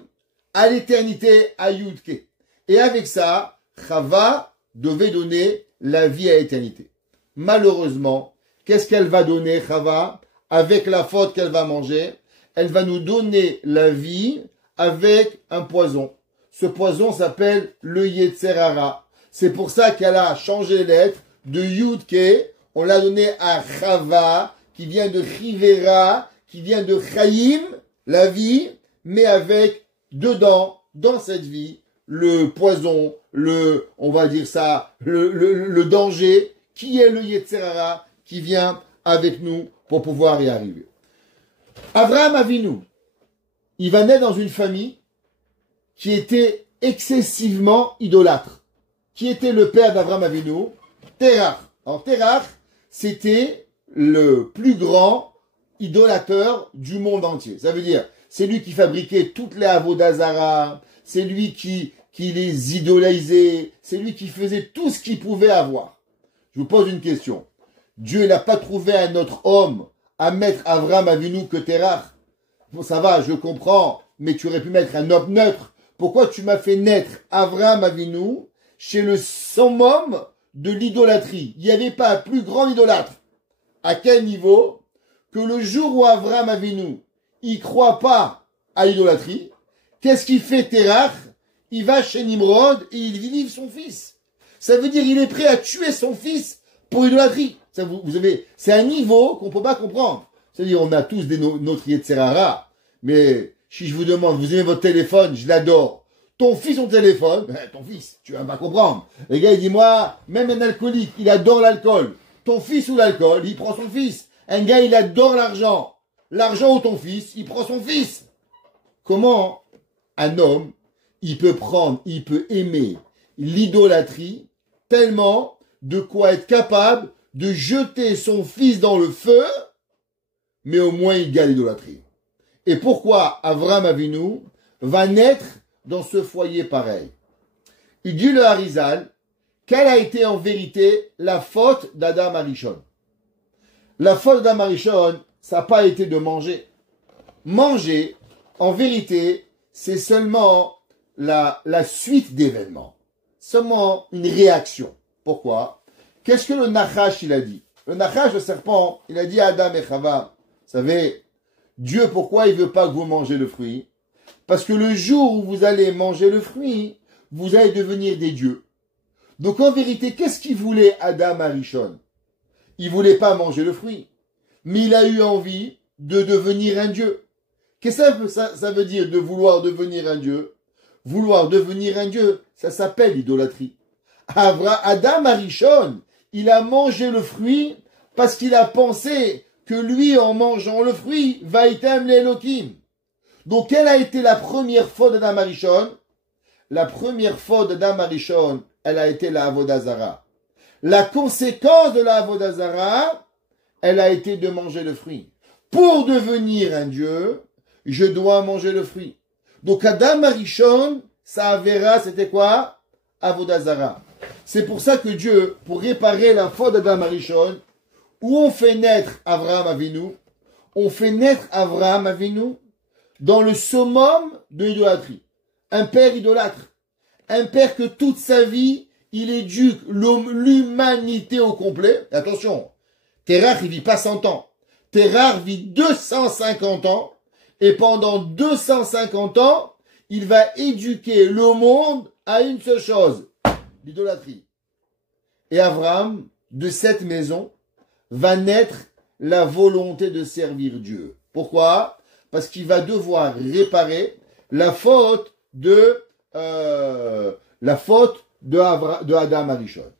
à l'éternité, à Yudke. Et avec ça, Chava devait donner la vie à l'éternité. Malheureusement, qu'est-ce qu'elle va donner, Chava? Avec la faute qu'elle va manger, elle va nous donner la vie avec un poison. Ce poison s'appelle le Yetzer Hara. C'est pour ça qu'elle a changé les lettres de Yudke, on l'a donné à Chava, qui vient de Chivera, qui vient de Chaim, la vie, mais avec dedans, dans cette vie, le poison, on va dire ça, le danger, qui est le Yetzer Hara, qui vient avec nous pour pouvoir y arriver. Abraham Avinu, il va naître dans une famille qui était excessivement idolâtre. Qui était le père d'Abraham Avinu? Terach. Alors Terach, c'était le plus grand idolateur du monde entier. Ça veut dire, c'est lui qui fabriquait toutes les Avodazara, c'est lui qui les idolisait, c'est lui qui faisait tout ce qu'il pouvait avoir. Je vous pose une question. Dieu n'a pas trouvé un autre homme à mettre Abraham Avinu que Terach. Bon, ça va, je comprends, mais tu aurais pu mettre un homme neutre. Pourquoi tu m'as fait naître Abraham Avinu chez le summum de l'idolâtrie? Il n'y avait pas un plus grand idolâtre. À quel niveau? Que le jour où Abraham Avinu, il croit pas à l'idolâtrie, qu'est-ce qu'il fait Terach? Il va chez Nimrod et il livre son fils. Ça veut dire il est prêt à tuer son fils pour idolâtrie. Ça, c'est un niveau qu'on peut pas comprendre. C'est-à-dire, on a tous notre Yetzerara, mais si je vous demande, vous aimez votre téléphone, je l'adore. Ton fils, son téléphone, ton fils, tu vas pas comprendre. Le gars, il dit, moi, même un alcoolique, il adore l'alcool. Ton fils ou l'alcool, il prend son fils. Un gars, il adore l'argent. L'argent ou ton fils, il prend son fils. Comment un homme, il peut aimer l'idolâtrie tellement de quoi être capable de jeter son fils dans le feu, mais au moins il gagne l'idolâtrie. Et pourquoi Avraham Avinu va naître dans ce foyer pareil? Il dit le Harizal, quelle a été en vérité la faute d'Adam Arishon? La faute d'Adam Arishon, ça n'a pas été de manger. Manger, en vérité, c'est seulement la suite d'événements. Seulement une réaction. Pourquoi? Qu'est-ce que le Nachash, il a dit? Le Nachash, le serpent, il a dit à Adam et Chava, vous savez, Dieu, pourquoi il veut pas que vous mangez le fruit? Parce que le jour où vous allez manger le fruit, vous allez devenir des dieux. Donc en vérité, qu'est-ce qu'il voulait Adam Arishon? Il voulait pas manger le fruit, mais il a eu envie de devenir un dieu. Qu'est-ce que ça veut dire de vouloir devenir un dieu? Vouloir devenir un dieu, ça s'appelle idolâtrie. Adam Arishon, il a mangé le fruit parce qu'il a pensé que lui, en mangeant le fruit, va item l'Elohim. Donc, quelle a été la première faute d'Adam Arishon? La première faute d'Adam Arishon, elle a été la Avodah Zara. La conséquence de la Avodah Zara, elle a été de manger le fruit. Pour devenir un dieu, je dois manger le fruit. Donc, Adam Arishon, sa Avera, c'était quoi? Avodah Zara. C'est pour ça que Dieu, pour réparer la faute d'Adam Arishon, où on fait naître Avraham Avinu, on fait naître Avraham Avinu dans le summum de l'idolâtrie. Un père idolâtre. Un père que toute sa vie, il éduque l'humanité au complet. Et attention, Terach, il vit pas 100 ans. Terach vit 250 ans. Et pendant 250 ans, il va éduquer le monde à une seule chose, l'idolâtrie. Et Avraham, de cette maison, va naître la volonté de servir Dieu. Pourquoi? Parce qu'il va devoir réparer la faute de Adam Arishon.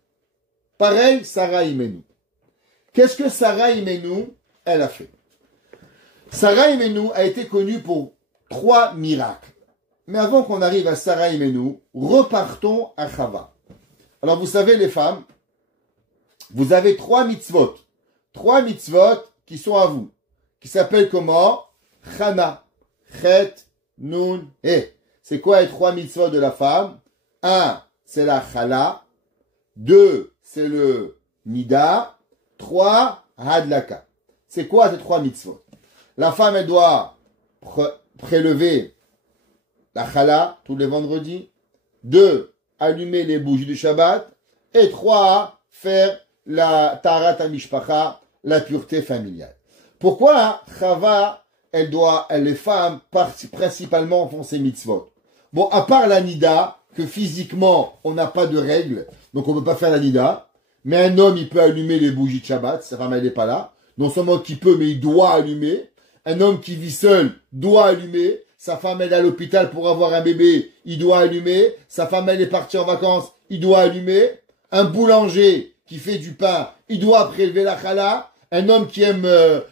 Pareil, Sarah Imenu. Qu'est-ce que Sarah Imenu, elle a fait? Sarah Imenu a été connue pour 3 miracles. Mais avant qu'on arrive à Sarah Imenu, repartons à Chava. Alors vous savez les femmes, vous avez 3 mitzvot. 3 mitzvot qui sont à vous. Qui s'appellent comment? Chana. Chet, Nun, He. C'est quoi les 3 mitzvot de la femme? 1, c'est la Chala. 2, c'est le Nida. 3, Hadlaka. C'est quoi ces 3 mitzvot? La femme, elle doit prélever la Chala tous les vendredis. 2, allumer les bougies du Shabbat. Et 3, faire la Taharat HaMishpacha, la pureté familiale. Pourquoi Chava, les femmes, principalement font ces mitzvot? Bon, à part la Nida, que physiquement, on n'a pas de règles, donc on ne peut pas faire la Nida. Mais un homme, il peut allumer les bougies de Shabbat, sa femme, elle n'est pas là. Non seulement qu'il peut, mais il doit allumer. Un homme qui vit seul doit allumer. Sa femme, elle est à l'hôpital pour avoir un bébé, il doit allumer. Sa femme, elle est partie en vacances, il doit allumer. Un boulanger qui fait du pain, il doit prélever la chala. Un homme qui aime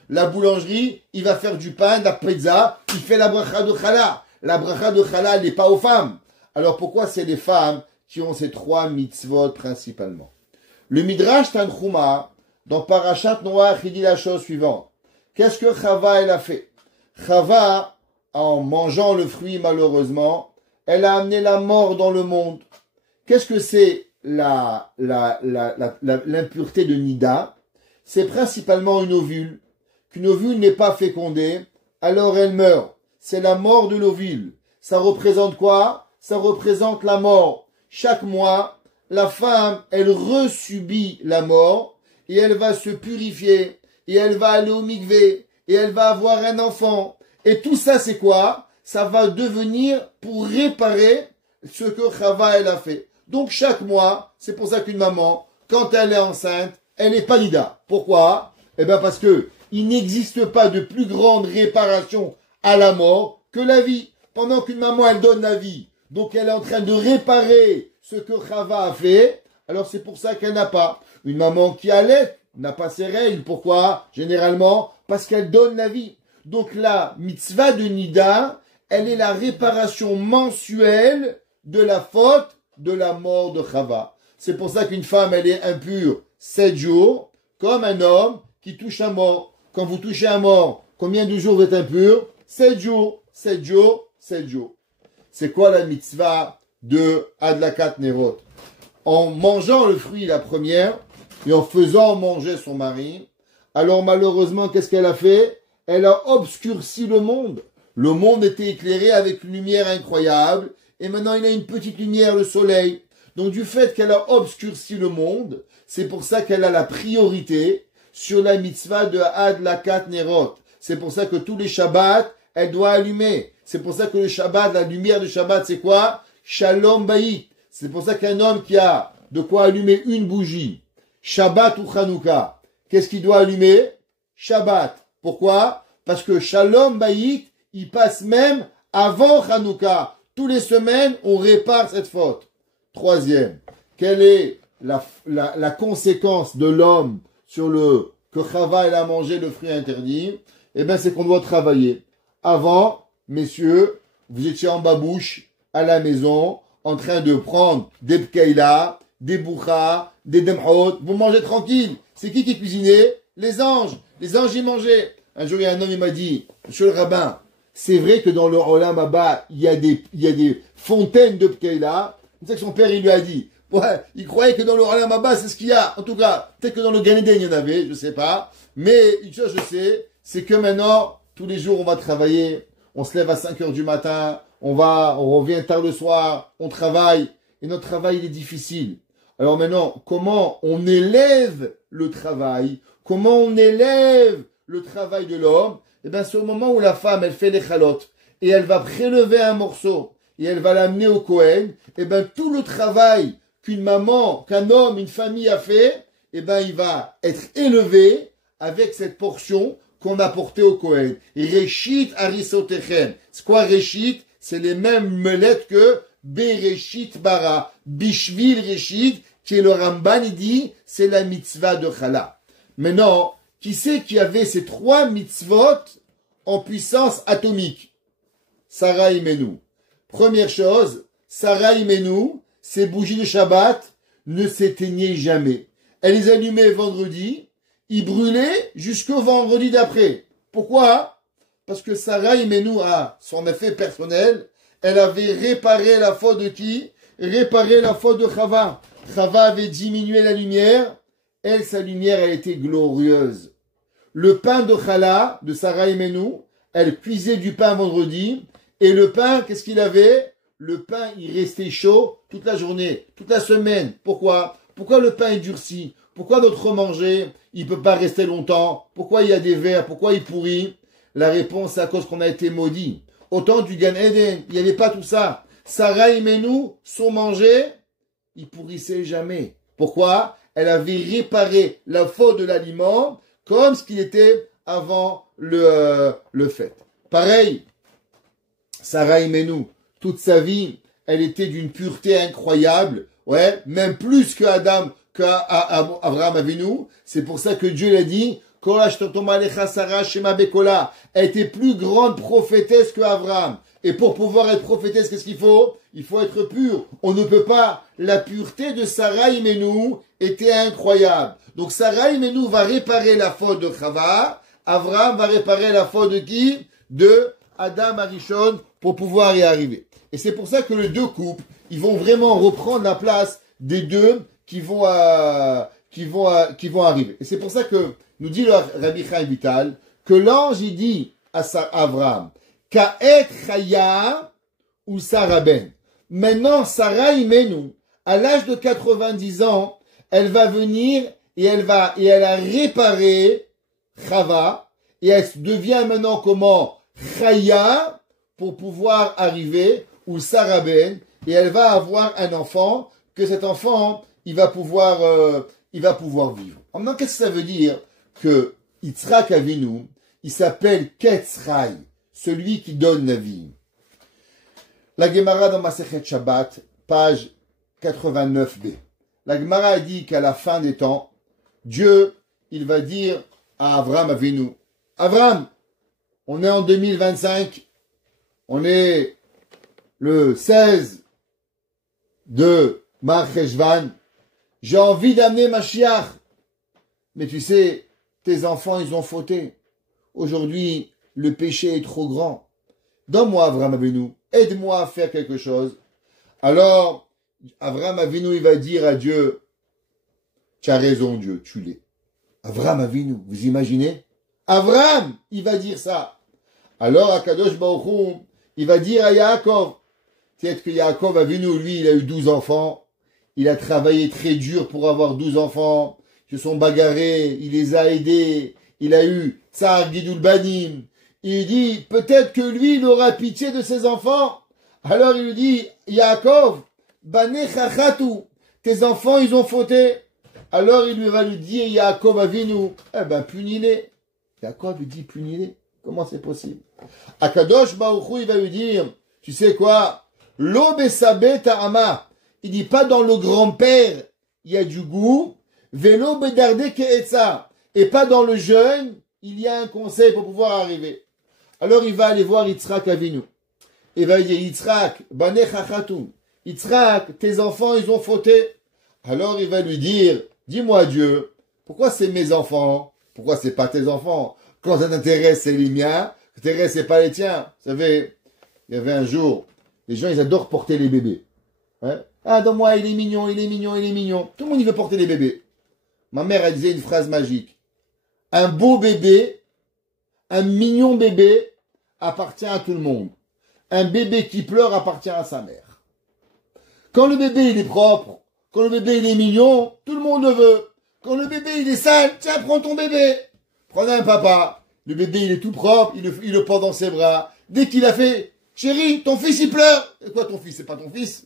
la boulangerie, il va faire du pain, de la pizza, il fait la bracha de chala. La bracha de chala, elle n'est pas aux femmes. Alors pourquoi c'est les femmes qui ont ces 3 mitzvot principalement? Le Midrash Tanchuma, dans Parashat Noach, il dit la chose suivante. Qu'est-ce que Chava, elle a fait? Chava, en mangeant le fruit, malheureusement, elle a amené la mort dans le monde. Qu'est-ce que c'est l'impureté de Nida? C'est principalement une ovule. Qu'une ovule n'est pas fécondée, alors elle meurt. C'est la mort de l'ovule. Ça représente quoi? Ça représente la mort. Chaque mois, la femme, elle resubit la mort et elle va se purifier et elle va aller au mikvé et elle va avoir un enfant. Et tout ça, c'est quoi? Ça va devenir pour réparer ce que Chava, elle a fait. Donc chaque mois, c'est pour ça qu'une maman, quand elle est enceinte, elle est pas nida. Pourquoi? Eh bien parce que il n'existe pas de plus grande réparation à la mort que la vie. Pendant qu'une maman, elle donne la vie, donc elle est en train de réparer ce que Chava a fait, alors c'est pour ça qu'elle n'a pas. Une maman qui allait n'a pas ses règles. Pourquoi? Généralement, parce qu'elle donne la vie. Donc la mitzvah de Nida, elle est la réparation mensuelle de la faute de la mort de Chava. C'est pour ça qu'une femme, elle est impure 7 jours, comme un homme qui touche un mort. Quand vous touchez un mort, combien de jours vous êtes impur? 7 jours, 7 jours, 7 jours. C'est quoi la mitzvah de Adlakat Nerot? En mangeant le fruit la première, et en faisant manger son mari, alors malheureusement, qu'est-ce qu'elle a fait? Elle a obscurci le monde. Le monde était éclairé avec une lumière incroyable, et maintenant il a une petite lumière, le soleil. Donc du fait qu'elle a obscurci le monde, c'est pour ça qu'elle a la priorité sur la mitzvah de Adlakat Nerot. C'est pour ça que tous les Shabbats, elle doit allumer. C'est pour ça que le Shabbat, la lumière du Shabbat, c'est quoi? Shalom Bayit. C'est pour ça qu'un homme qui a de quoi allumer une bougie, Shabbat ou Chanukah, qu'est-ce qu'il doit allumer? Shabbat. Pourquoi? Parce que Shalom Bayit, il passe même avant Chanukah. Tous les semaines, on répare cette faute. Troisième, quelle est la conséquence de l'homme sur le que Chava elle a mangé le fruit interdit? Eh bien, c'est qu'on doit travailler. Avant, messieurs, vous étiez en babouche à la maison, en train de prendre des pkeila, des bouchas, des demhot. Vous mangez tranquille. C'est qui cuisinait? Les anges. Les anges y mangeaient. Un jour, il y a un homme, il m'a dit, monsieur le rabbin, c'est vrai que dans le Olam Abba, il y a des fontaines de pkeila. C'est ça que son père, il lui a dit. Ouais, il croyait que dans le Olam Abba, c'est ce qu'il y a. En tout cas, peut-être que dans le Gan Eden, il y en avait, je sais pas. Mais une chose, je sais, c'est que maintenant, tous les jours, on va travailler. On se lève à 5 heures du matin. On revient tard le soir. On travaille. Et notre travail, il est difficile. Alors maintenant, comment on élève le travail? Comment on élève le travail de l'homme? Eh bien, c'est au moment où la femme, elle fait les chalotes. Et elle va prélever un morceau. Et elle va l'amener au Kohen. Eh bien, tout le travail qu'une maman, qu'un homme, une famille a fait, eh bien, il va être élevé avec cette portion qu'on a portée au Kohen. Réchit Arisotechem. C'est quoi Réchit? C'est les mêmes lettres que Bereshit Bara. Bishvil Réchit, qui est le Ramban, il dit, c'est la mitzvah de Chala. Maintenant, qui c'est qui avait ces 3 mitzvot en puissance atomique? Sarah Imenu. Première chose, Sarah Imenu, ces bougies de Shabbat ne s'éteignaient jamais. Elle les allumait vendredi, ils brûlaient jusqu'au vendredi d'après. Pourquoi? Parce que Sarah Imenu a son effet personnel, elle avait réparé la faute de qui? Réparé la faute de Chava. Chava avait diminué la lumière, elle, sa lumière, elle était glorieuse. Le pain de Chala, de Sarah Imenu, elle cuisait du pain vendredi, et le pain, qu'est-ce qu'il avait? Le pain, il restait chaud toute la journée, toute la semaine. Pourquoi? Pourquoi le pain est durci? Pourquoi notre manger, il peut pas rester longtemps? Pourquoi il y a des vers? Pourquoi il pourrit? La réponse, c'est à cause qu'on a été maudit. Au temps du Gan Eden, il n'y avait pas tout ça. Sarah Imenu, son manger, il pourrissait jamais. Pourquoi? Elle avait réparé la faute de l'aliment comme ce qu'il était avant le fait. Pareil, Sarah Imenu, toute sa vie, elle était d'une pureté incroyable. Ouais, même plus que Adam, qu'Abraham Avinu. C'est pour ça que Dieu l'a dit, elle était plus grande prophétesse que Abraham. Et pour pouvoir être prophétesse, qu'est-ce qu'il faut? Il faut être pur. On ne peut pas. La pureté de Sarah Imenu était incroyable. Donc Sarah Imenu va réparer la faute de Chava. Abraham va réparer la faute de qui? De Adam Arishon pour pouvoir y arriver. Et c'est pour ça que les deux couples, ils vont vraiment reprendre la place des deux qui vont arriver. Et c'est pour ça que nous dit le Rabbi Chaim Vital que l'ange il dit à Abraham Ka'et Chaya ou Sarah Ben. Maintenant Sarah Imenu, à l'âge de 90 ans, elle va venir et elle a réparé Chava et elle devient maintenant comment? Chaya pour pouvoir arriver ou Sarah Ben et elle va avoir un enfant que cet enfant, il va pouvoir vivre. Maintenant, qu'est-ce que ça veut dire que Yitzhak Avinu, il s'appelle Ketzrai, celui qui donne la vie. La Gemara dans Masechet Shabbat, page 89b. La Gemara dit qu'à la fin des temps, Dieu, il va dire à Avram Avinu, Avram, on est en 2025, on est le 16 de Mar Cheshvan, j'ai envie d'amener Mashiach. Mais tu sais, tes enfants, ils ont fauté. Aujourd'hui, le péché est trop grand. Donne-moi Avram Avinu, aide-moi à faire quelque chose. Alors, Avram Avinu, il va dire à Dieu, tu as raison Dieu, tue-les. Avram Avinu, vous imaginez? Avram, il va dire ça. Alors, Akadosh Baruch Hu, il va dire à Yaakov, peut-être que Yaakov Avinu, lui, il a eu 12 enfants. Il a travaillé très dur pour avoir 12 enfants. Ils se sont bagarrés, il les a aidés. Il a eu Tsar Gidul Banim. Il dit, peut-être que lui, il aura pitié de ses enfants. Alors il lui dit, Yaakov, Bane Chachatu, tes enfants, ils ont fauté. Alors il lui va lui dire, Yaakov Avinu, punis-les. Yaakov lui dit, punis-les. Comment c'est possible? Akadosh Baruch Hu, il va lui dire, tu sais quoi? Lo besabe ta'ama. Il dit pas dans le grand-père, il y a du goût. Velo bedarde ke'etza. Et pas dans le jeune, il y a un conseil pour pouvoir arriver. Alors il va aller voir Yitzhak Avinu. Il va dire, Yitzhak, bane chachatu. Yitzhak, tes enfants, ils ont fauté. Alors il va lui dire, dis-moi Dieu, pourquoi c'est mes enfants? Pourquoi c'est pas tes enfants? Quand ça t'intéresse, c'est les miens. Ça t'intéresse, c'est pas les tiens. Vous savez, il y avait un jour, les gens, ils adorent porter les bébés. Ouais. Ah, dans moi, il est mignon, il est mignon, il est mignon. Tout le monde, il veut porter les bébés. Ma mère, elle disait une phrase magique. Un beau bébé, un mignon bébé, appartient à tout le monde. Un bébé qui pleure appartient à sa mère. Quand le bébé, il est propre, quand le bébé, il est mignon, tout le monde le veut. Quand le bébé, il est sale, tiens, prends ton bébé. Prenez un papa. Le bébé, il est tout propre, il le porte dans ses bras. Dès qu'il a fait, chérie, ton fils, il pleure. Et quoi, ton fils, c'est pas ton fils?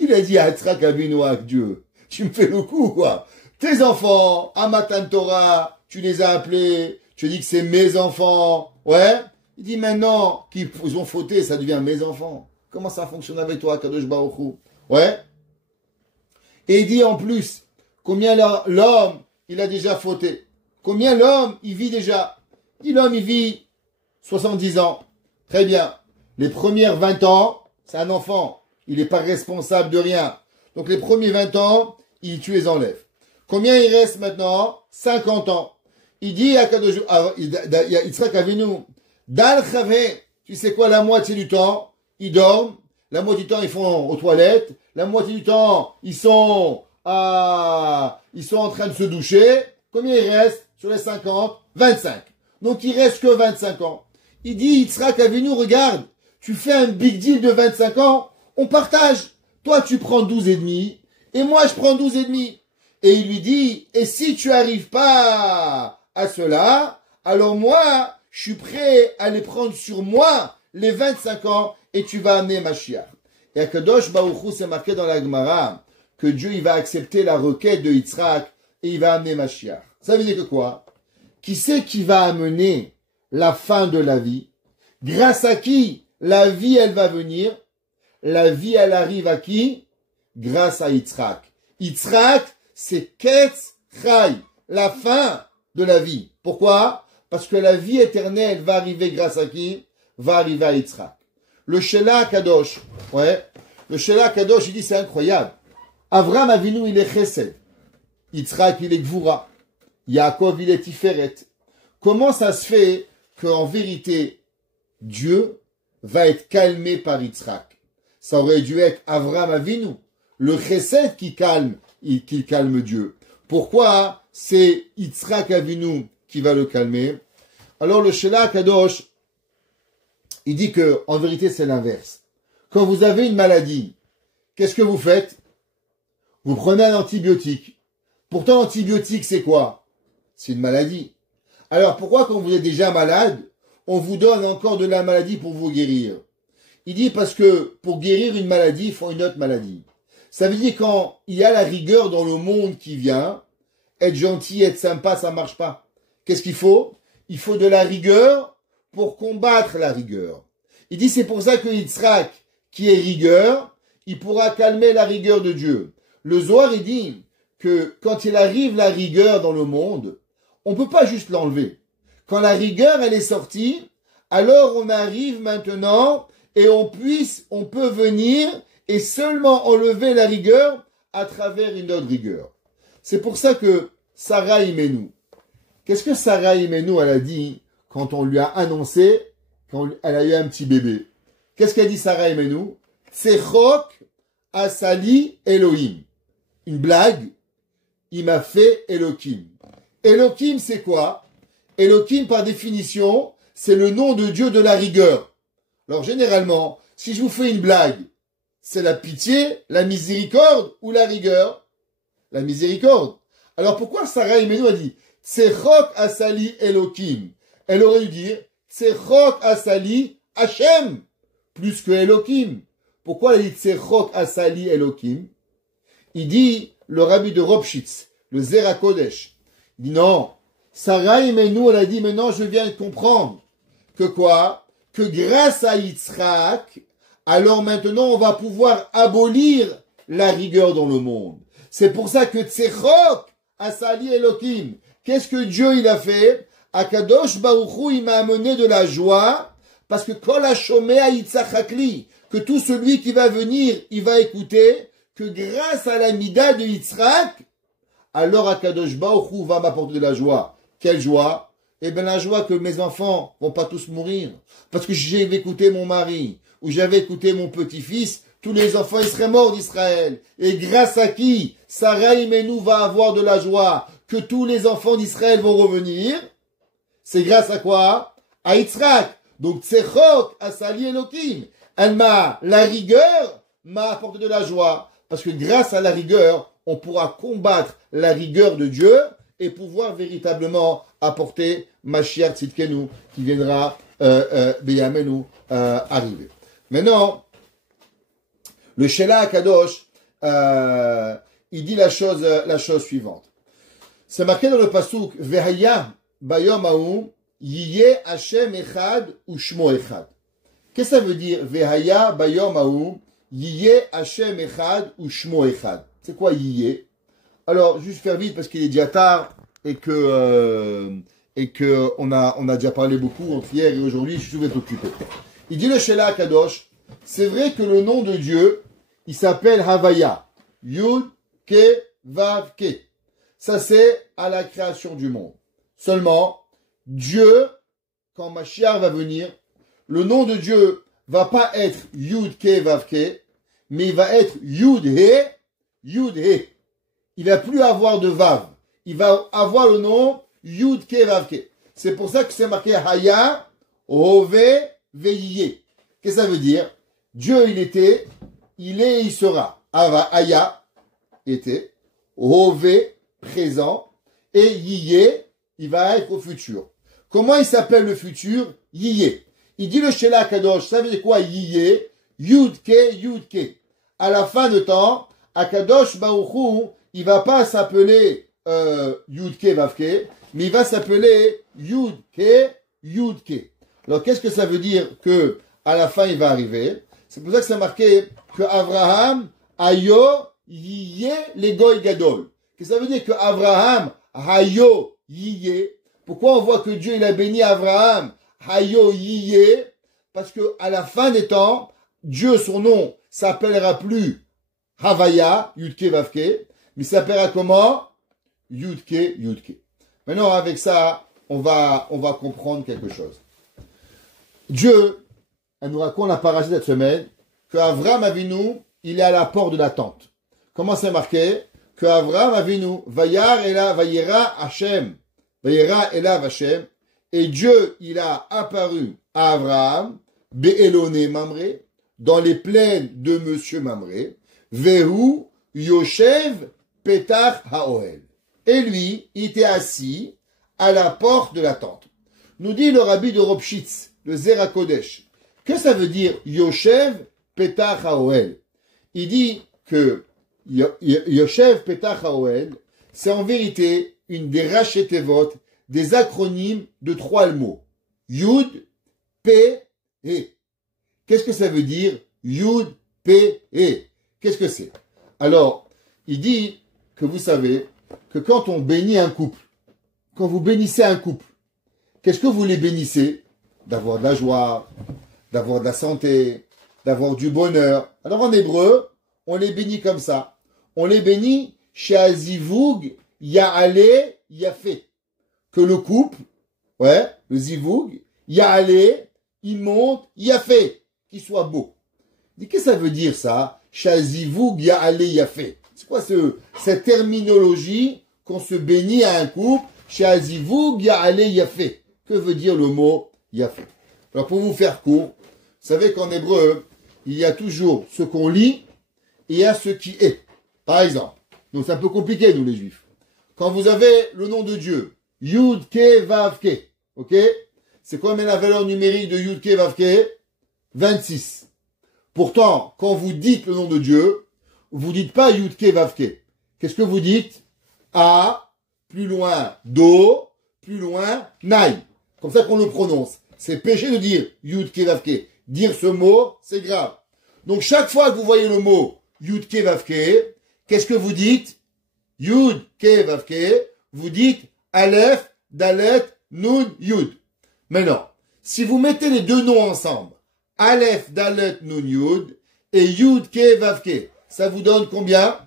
Il a dit à Yitzhak Avinu, à Dieu, tu me fais le coup, quoi. Tes enfants, à Matan Torah, tu les as appelés, tu dis que c'est mes enfants, ouais. Il dit maintenant qu'ils ont fauté, ça devient mes enfants. Comment ça fonctionne avec toi, Kadosh Baruch Hu? Ouais. Et il dit en plus, combien l'homme, il a déjà fauté. Combien l'homme, il vit déjà. Il dit l'homme, il vit 70 ans. Très bien. Les premières 20 ans, c'est un enfant. Il n'est pas responsable de rien. Donc les premiers 20 ans, tu les enlèves. Combien il reste maintenant? 50 ans. Il dit à Kadosh, Yitzhak Avinu, Dal Chave, tu sais quoi, la moitié du temps, ils dorment, la moitié du temps, ils font aux toilettes, la moitié du temps, ils sont en train de se doucher. Combien il reste sur les 50? 25. Donc il reste que 25 ans. Il dit, Yitzhak Avinu, regarde, tu fais un big deal de 25 ans, on partage. Toi, tu prends 12 et demi, et moi, je prends 12 et demi. Et il lui dit, et si tu arrives pas à cela, alors moi, je suis prêt à les prendre sur moi, les 25 ans, et tu vas amener Mashiach. Et à Kadosh Baruch Hu, c'est marqué dans la Gemara, que Dieu, il va accepter la requête de Yitzhak, et il va amener Mashiach. Ça veut dire que quoi? Qui c'est qui va amener la fin de la vie? Grâce à qui la vie, elle va venir? La vie, elle arrive à qui? Grâce à Yitzhak. Yitzhak, c'est Ketz Chai, la fin de la vie. Pourquoi? Parce que la vie éternelle va arriver grâce à qui? Va arriver à Yitzhak. Le Shela Kadosh, ouais, le Shela Kadosh, il dit c'est incroyable. Avram Avinu, il est Chesed. Yitzhak, il est Gvura. Yaakov, il est Tiferet. Comment ça se fait qu'en vérité, Dieu va être calmé par Yitzhak? Ça aurait dû être Avram Avinu, le Chesed qui calme Dieu. Pourquoi c'est Yitzhak Avinu qui va le calmer? Alors le Shela Kadosh, il dit que en vérité c'est l'inverse. Quand vous avez une maladie, qu'est-ce que vous faites? Vous prenez un antibiotique. Pourtant l'antibiotique c'est quoi? C'est une maladie. Alors pourquoi quand vous êtes déjà malade, on vous donne encore de la maladie pour vous guérir? Il dit parce que pour guérir une maladie, il faut une autre maladie. Ça veut dire quand il y a la rigueur dans le monde qui vient, être gentil, être sympa, ça marche pas. Qu'est-ce qu'il faut? Il faut de la rigueur pour combattre la rigueur. Il dit c'est pour ça que Yitzhak, qui est rigueur, il pourra calmer la rigueur de Dieu. Le Zohar, il dit que quand il arrive la rigueur dans le monde, on ne peut pas juste l'enlever. Quand la rigueur, elle est sortie, alors on arrive maintenant et on peut venir et seulement enlever la rigueur à travers une autre rigueur. C'est pour ça que Sarah Imenou, qu'est-ce que Sarah Imenou, elle a dit quand on lui a annoncé qu'elle a eu un petit bébé? Qu'est-ce qu'a dit Sarah Imenou? Tsechok asali Elohim. Une blague, il m'a fait Elohim. Elohim, c'est quoi? Elohim, par définition, c'est le nom de Dieu de la rigueur. Alors, généralement, si je vous fais une blague, c'est la pitié, la miséricorde ou la rigueur? La miséricorde. Alors, pourquoi Sarah Imenou a dit Tsechok asali Elohim? Elle aurait dû dire Tsechok asali Hashem, plus que Elohim. Pourquoi elle dit Tsechok asali Elohim? Il dit, le rabbi de Ropshitz, le Zera Kodesh, il dit non, Sarah Imenou, elle a dit, maintenant je viens de comprendre que quoi? Que grâce à Yitzhak, alors maintenant on va pouvoir abolir la rigueur dans le monde. C'est pour ça que Tsechok asali Elohim, qu'est-ce que Dieu il a fait? Akadosh Baruch Hu, il m'a amené de la joie, parce que Kol HaShomea Yitzhakli, que tout celui qui va venir, il va écouter, que grâce à la mida de Yitzhak, alors Akadosh Baruch Hu va m'apporter de la joie. Quelle joie? Eh bien la joie que mes enfants vont pas tous mourir. Parce que j'avais écouté mon mari, ou j'avais écouté mon petit-fils, tous les enfants ils seraient morts d'Israël. Et grâce à qui Sarah Imenou va avoir de la joie, que tous les enfants d'Israël vont revenir? C'est grâce à quoi? À Yitzhak. Donc Tsechok asali Elohim. La rigueur m'a apporté de la joie. Parce que grâce à la rigueur, on pourra combattre la rigueur de Dieu et pouvoir véritablement apporter Mashiach Tzidkenu qui viendra Beyamenu arriver. Maintenant, le Shela Akadosh, il dit la chose suivante. C'est marqué dans le pasuk Vehaya bayom hahu yiye Hashem echad ou shmo echad. Qu'est-ce que ça veut dire Vehaya bayom hahu Yiyé Hashem Echad ou Shmo Echad? C'est quoi Yiyé? Alors, juste faire vite parce qu'il est déjà tard et que on a déjà parlé beaucoup entre hier et aujourd'hui, je suis tout occupé. Il dit le Shela Kadosh, c'est vrai que le nom de Dieu, il s'appelle Havaya. Yud, Ke, Vav, Ke. Ça c'est à la création du monde. Seulement, Dieu, quand Mashiach va venir, le nom de Dieu va pas être Yud Ke Vav Ke, mais il va être Yud He, Yud He. Il va plus avoir de Vav. Il va avoir le nom Yud Ke Vav Ke. C'est pour ça que c'est marqué Haya, Hove, Veillé. Qu'est-ce que ça veut dire? Dieu, il était, il est, il sera. Haya, était, Hove, présent, et Yiyé, il va être au futur. Comment il s'appelle le futur? Yiyé. Il dit le Shela Kadosh, ça veut dire quoi Yiyé? Yudke, Yudke. À la fin de temps, Akadosh Baruch Hu, il va pas s'appeler Yudke Vavke, mais il va s'appeler Yudke, Yudke. Alors qu'est-ce que ça veut dire que à la fin il va arriver? C'est pour ça que c'est marqué que Abraham Ayo Yiyé les Goy Gadol. Qu'est-ce que ça veut dire que Abraham Ayo Yiyé? Pourquoi on voit que Dieu il a béni Abraham Hayo Yiyé, parce que à la fin des temps, Dieu, son nom, s'appellera plus Havaya, Yudke Vavke, mais s'appellera comment? Yudke, Yudke. Maintenant, avec ça, on va comprendre quelque chose. Dieu, elle nous raconte la parachute cette semaine, que Avram Avinu, il est à la porte de la tente. Comment c'est marqué? Que Avram Avinu, Vayera Hashem, Vayera Elav Hashem, et Dieu, il a apparu à Abraham, Be'elone Mamré, dans les plaines de Monsieur Mamré, Vehu Yoshev Petach Haoel. Et lui, il était assis à la porte de la tente. Nous dit le rabbi de Ropshitz, le Zera Kodesh. Que ça veut dire Yoshev Petach Haoel? Il dit que Yoshev Petach HaOhel, c'est en vérité une des rachetevot, des acronymes de 3 mots. Yud, P, E. Qu'est-ce que ça veut dire Yud, P, E? Qu'est-ce que c'est? Alors, il dit que vous savez que quand on bénit un couple, quand vous bénissez un couple, qu'est-ce que vous les bénissez? D'avoir de la joie, d'avoir de la santé, d'avoir du bonheur. Alors en hébreu, on les bénit comme ça. On les bénit chez Azivug, Ya'ale, Yafé. Que le couple, le Zivug, Ya'ale, il monte, Yafé, qu'il soit beau. Il dit, qu'est-ce que ça veut dire ça? Chez Zivug, Ya'ale, Yafé. C'est quoi cette terminologie qu'on se bénit à un couple? Chez Azivug, Ya'ale, Yafé. Que veut dire le mot Yafé? Alors pour vous faire court, vous savez qu'en hébreu, il y a toujours ce qu'on lit et il y a ce qui est. Par exemple, donc c'est un peu compliqué nous les juifs. Quand vous avez le nom de Dieu, Yud Ke Vav Ke, ok? C'est combien la valeur numérique de Yud Ke Vav Ke? 26. Pourtant, quand vous dites le nom de Dieu, vous dites pas Yud Ke Vav Ke. Qu'est-ce que vous dites? A, plus loin Do, plus loin Nai. Comme ça qu'on le prononce. C'est péché de dire Yud Ke Vav Ke. Dire ce mot, c'est grave. Donc chaque fois que vous voyez le mot Yud Ke Vav Ke, qu'est-ce que vous dites? Yud Ke Vav Ke, vous dites Aleph, Dalet, Nun, Yud. Maintenant, si vous mettez les deux noms ensemble, Aleph, Dalet, Nun, Yud, et Yud Ke Vav Ke, ça vous donne combien?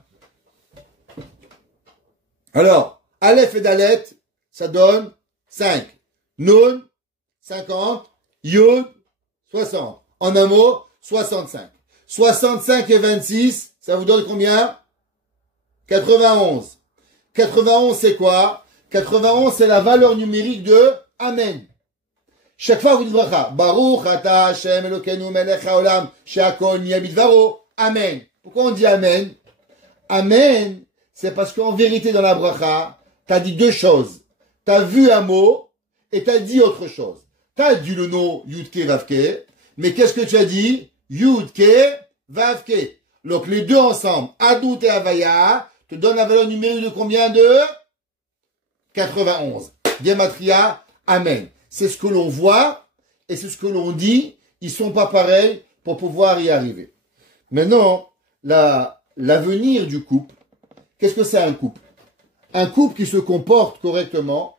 Alors, Aleph et Dalet, ça donne 5. Nun, 50. Yud, 60. En un mot, 65. 65 et 26, ça vous donne combien? 91. 91, c'est quoi? 91, c'est la valeur numérique de Amen. Chaque fois, vous dites bracha. Baruch ata Hashem Elokeinu melech haolam, she'akol niyeh bidvaro. Amen. Pourquoi on dit Amen? Amen, c'est parce qu'en vérité, dans la bracha, t'as dit deux choses. T'as vu un mot et t'as dit autre chose. T'as dit le nom Yud Ke Vav Ke, mais qu'est-ce que tu as dit? Yud Ke Vav Ke. Donc les deux ensemble, Adout et Havaya, te donnent la valeur numérique de combien? De 91. Gematria, Amen. C'est ce que l'on voit et c'est ce que l'on dit. Ils sont pas pareils pour pouvoir y arriver. Maintenant, l'avenir du couple, qu'est-ce que c'est un couple? Un couple qui se comporte correctement.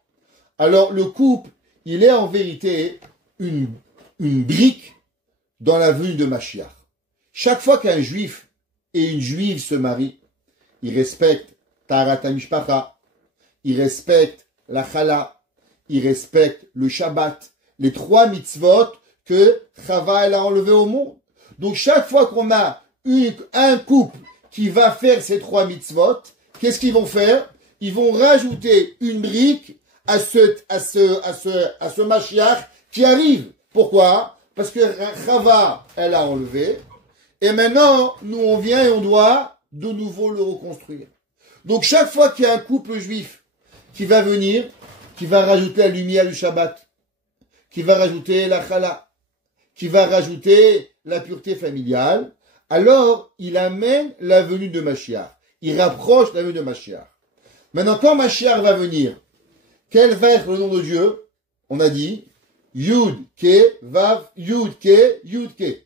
Alors le couple, il est en vérité une brique dans la venue de Mashiach. Chaque fois qu'un juif et une juive se marient, ils respectent Taharat HaMishpacha, ils respectent la Chala, ils respectent le Shabbat, les 3 mitzvot que Chava elle a enlevé au monde. Donc chaque fois qu'on a un couple qui va faire ces 3 mitzvot, qu'est-ce qu'ils vont faire? Ils vont rajouter une brique à ce Mashiach qui arrive. Pourquoi? Parce que Chava, elle a enlevé. Et maintenant, nous, on vient et on doit de nouveau le reconstruire. Donc, chaque fois qu'il y a un couple juif qui va venir, qui va rajouter la lumière du Shabbat, qui va rajouter la Chala, qui va rajouter la pureté familiale, alors, il amène la venue de Mashiach. Il rapproche la venue de Mashiach. Maintenant, quand Mashiach va venir, quel va être le nom de Dieu? On a dit Yud Ke Vav Yud Ke Yud Ke.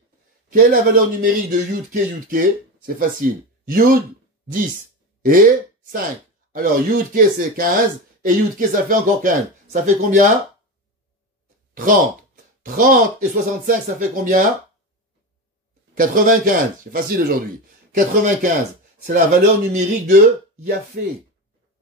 Quelle est la valeur numérique de Yud Ke Yud Ke? C'est facile. Yud 10 et 5. Alors Yud Ke c'est 15 et Yud Ke ça fait encore 15. Ça fait combien? 30. 30 et 65 ça fait combien? 95. C'est facile aujourd'hui. 95. C'est la valeur numérique de Yafé.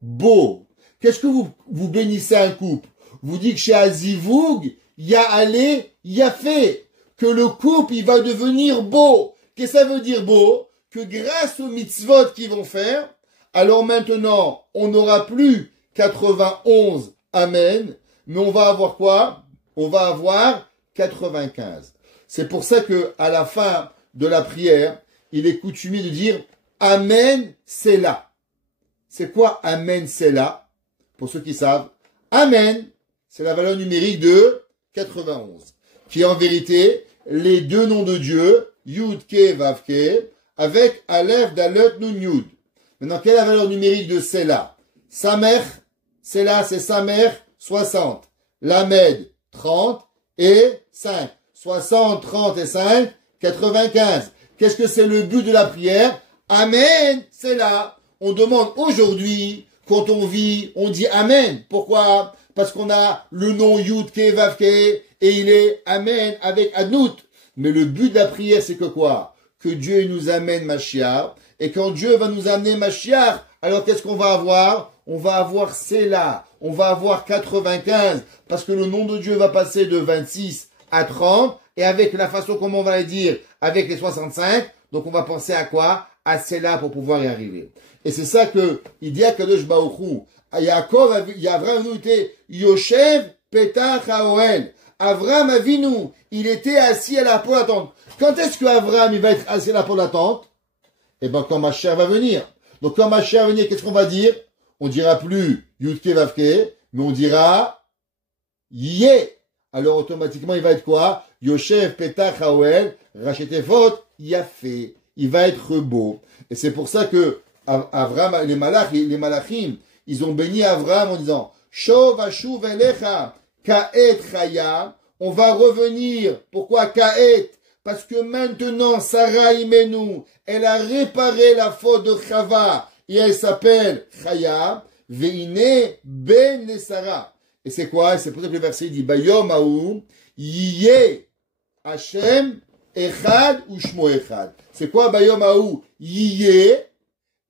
Beau. Qu'est-ce que vous bénissez un couple? Vous dites que chez Azivug, Ya'ale, Yafé. Que le couple, il va devenir beau. Qu'est-ce que ça veut dire beau? Que grâce aux mitzvot qu'ils vont faire, alors maintenant, on n'aura plus 91 Amen, mais on va avoir quoi? On va avoir 95. C'est pour ça que, à la fin de la prière, il est coutumier de dire Amen, c'est là. C'est quoi Amen, c'est là? Pour ceux qui savent, Amen, c'est la valeur numérique de 91, qui est en vérité les 2 noms de Dieu, Yud Ke Vav Ke, avec Aleph Dalet Nun Yud. Maintenant, quelle est la valeur numérique de Sela? Samer, Sela, c'est Samer, 60. Lamed, 30 et 5. 60, 30 et 5, 95. Qu'est-ce que c'est le but de la prière? Amen, Sela. On demande aujourd'hui, quand on vit, on dit Amen. Pourquoi? Parce qu'on a le nom Yud Ke Vav Ke et il est Amen avec Adnout. Mais le but de la prière, c'est que quoi? Que Dieu nous amène Mashiach. Et quand Dieu va nous amener Mashiach, alors qu'est-ce qu'on va avoir? On va avoir Sela. On va avoir 95. Parce que le nom de Dieu va passer de 26 à 30. Et avec la façon comment on va le dire, avec les 65, donc on va penser à quoi? À Sela pour pouvoir y arriver. Et c'est ça que il dit à Kadosh Baruch Hu. Yaakov, Avraham était Yoshev Petach Haoel. Avraham Avinu, il était assis à la porte d'attente. Quand est-ce que Avraham il va être assis à la porte d'attente? Eh ben quand Mashiach va venir. Donc quand Mashiach va venir, qu'est-ce qu'on va dire? On dira plus Yudke Vavke, mais on dira Yé. Alors automatiquement il va être quoi? Yoshev Petach Haoel Rachetefot Yafé. Il va être beau. Et c'est pour ça que Avraham, les malachim, ils ont béni Avraham en disant Shov Ashuv Elecha Kaet Chaya. On va revenir. Pourquoi Kaet? Parce que maintenant Sarah Imenu, elle a réparé la faute de Chava et elle s'appelle Chaya Veine Ben Sarah. Et c'est quoi? C'est pour ça que le verset dit Bayom Haou Yiyeh Hashem Echad ou Shmo Echad. C'est quoi Bayom Haou Yiyeh?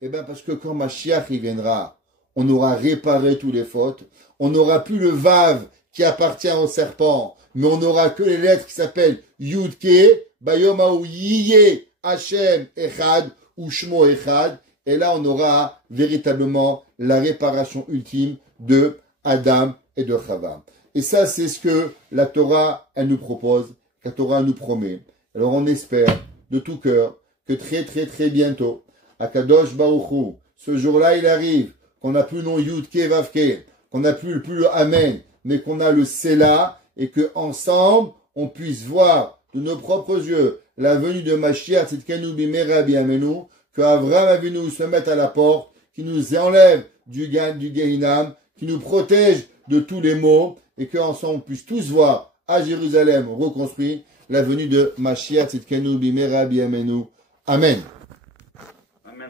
Eh bien, parce que quand Mashiach il viendra, on aura réparé toutes les fautes. On n'aura plus le Vav qui appartient au serpent, mais on n'aura que les lettres qui s'appellent Yudke, Bayom Haou Yiyeh Hashem Echad ou Shmo Echad. Et là, on aura véritablement la réparation ultime de Adam et de Chava. Et ça, c'est ce que la Torah, elle nous propose, que la Torah nous promet. Alors, on espère de tout cœur que très, très, très bientôt, à Kadosh Baruch Hu, ce jour-là, il arrive, qu'on n'a plus le nom Yud Ke Vav Ke, qu'on n'a plus le Amen, mais qu'on a le Sela, et que ensemble, on puisse voir de nos propres yeux la venue de Mashiach, Tzidkenu Bimera B'Yamenu, que Avraham Avinu se mette à la porte, qui nous enlève du Gehinam, qui nous protège de tous les maux, et qu'ensemble on puisse tous voir à Jérusalem reconstruit la venue de Mashiach Tzidkenu Bimera B'Yamenu. Amen. Amen.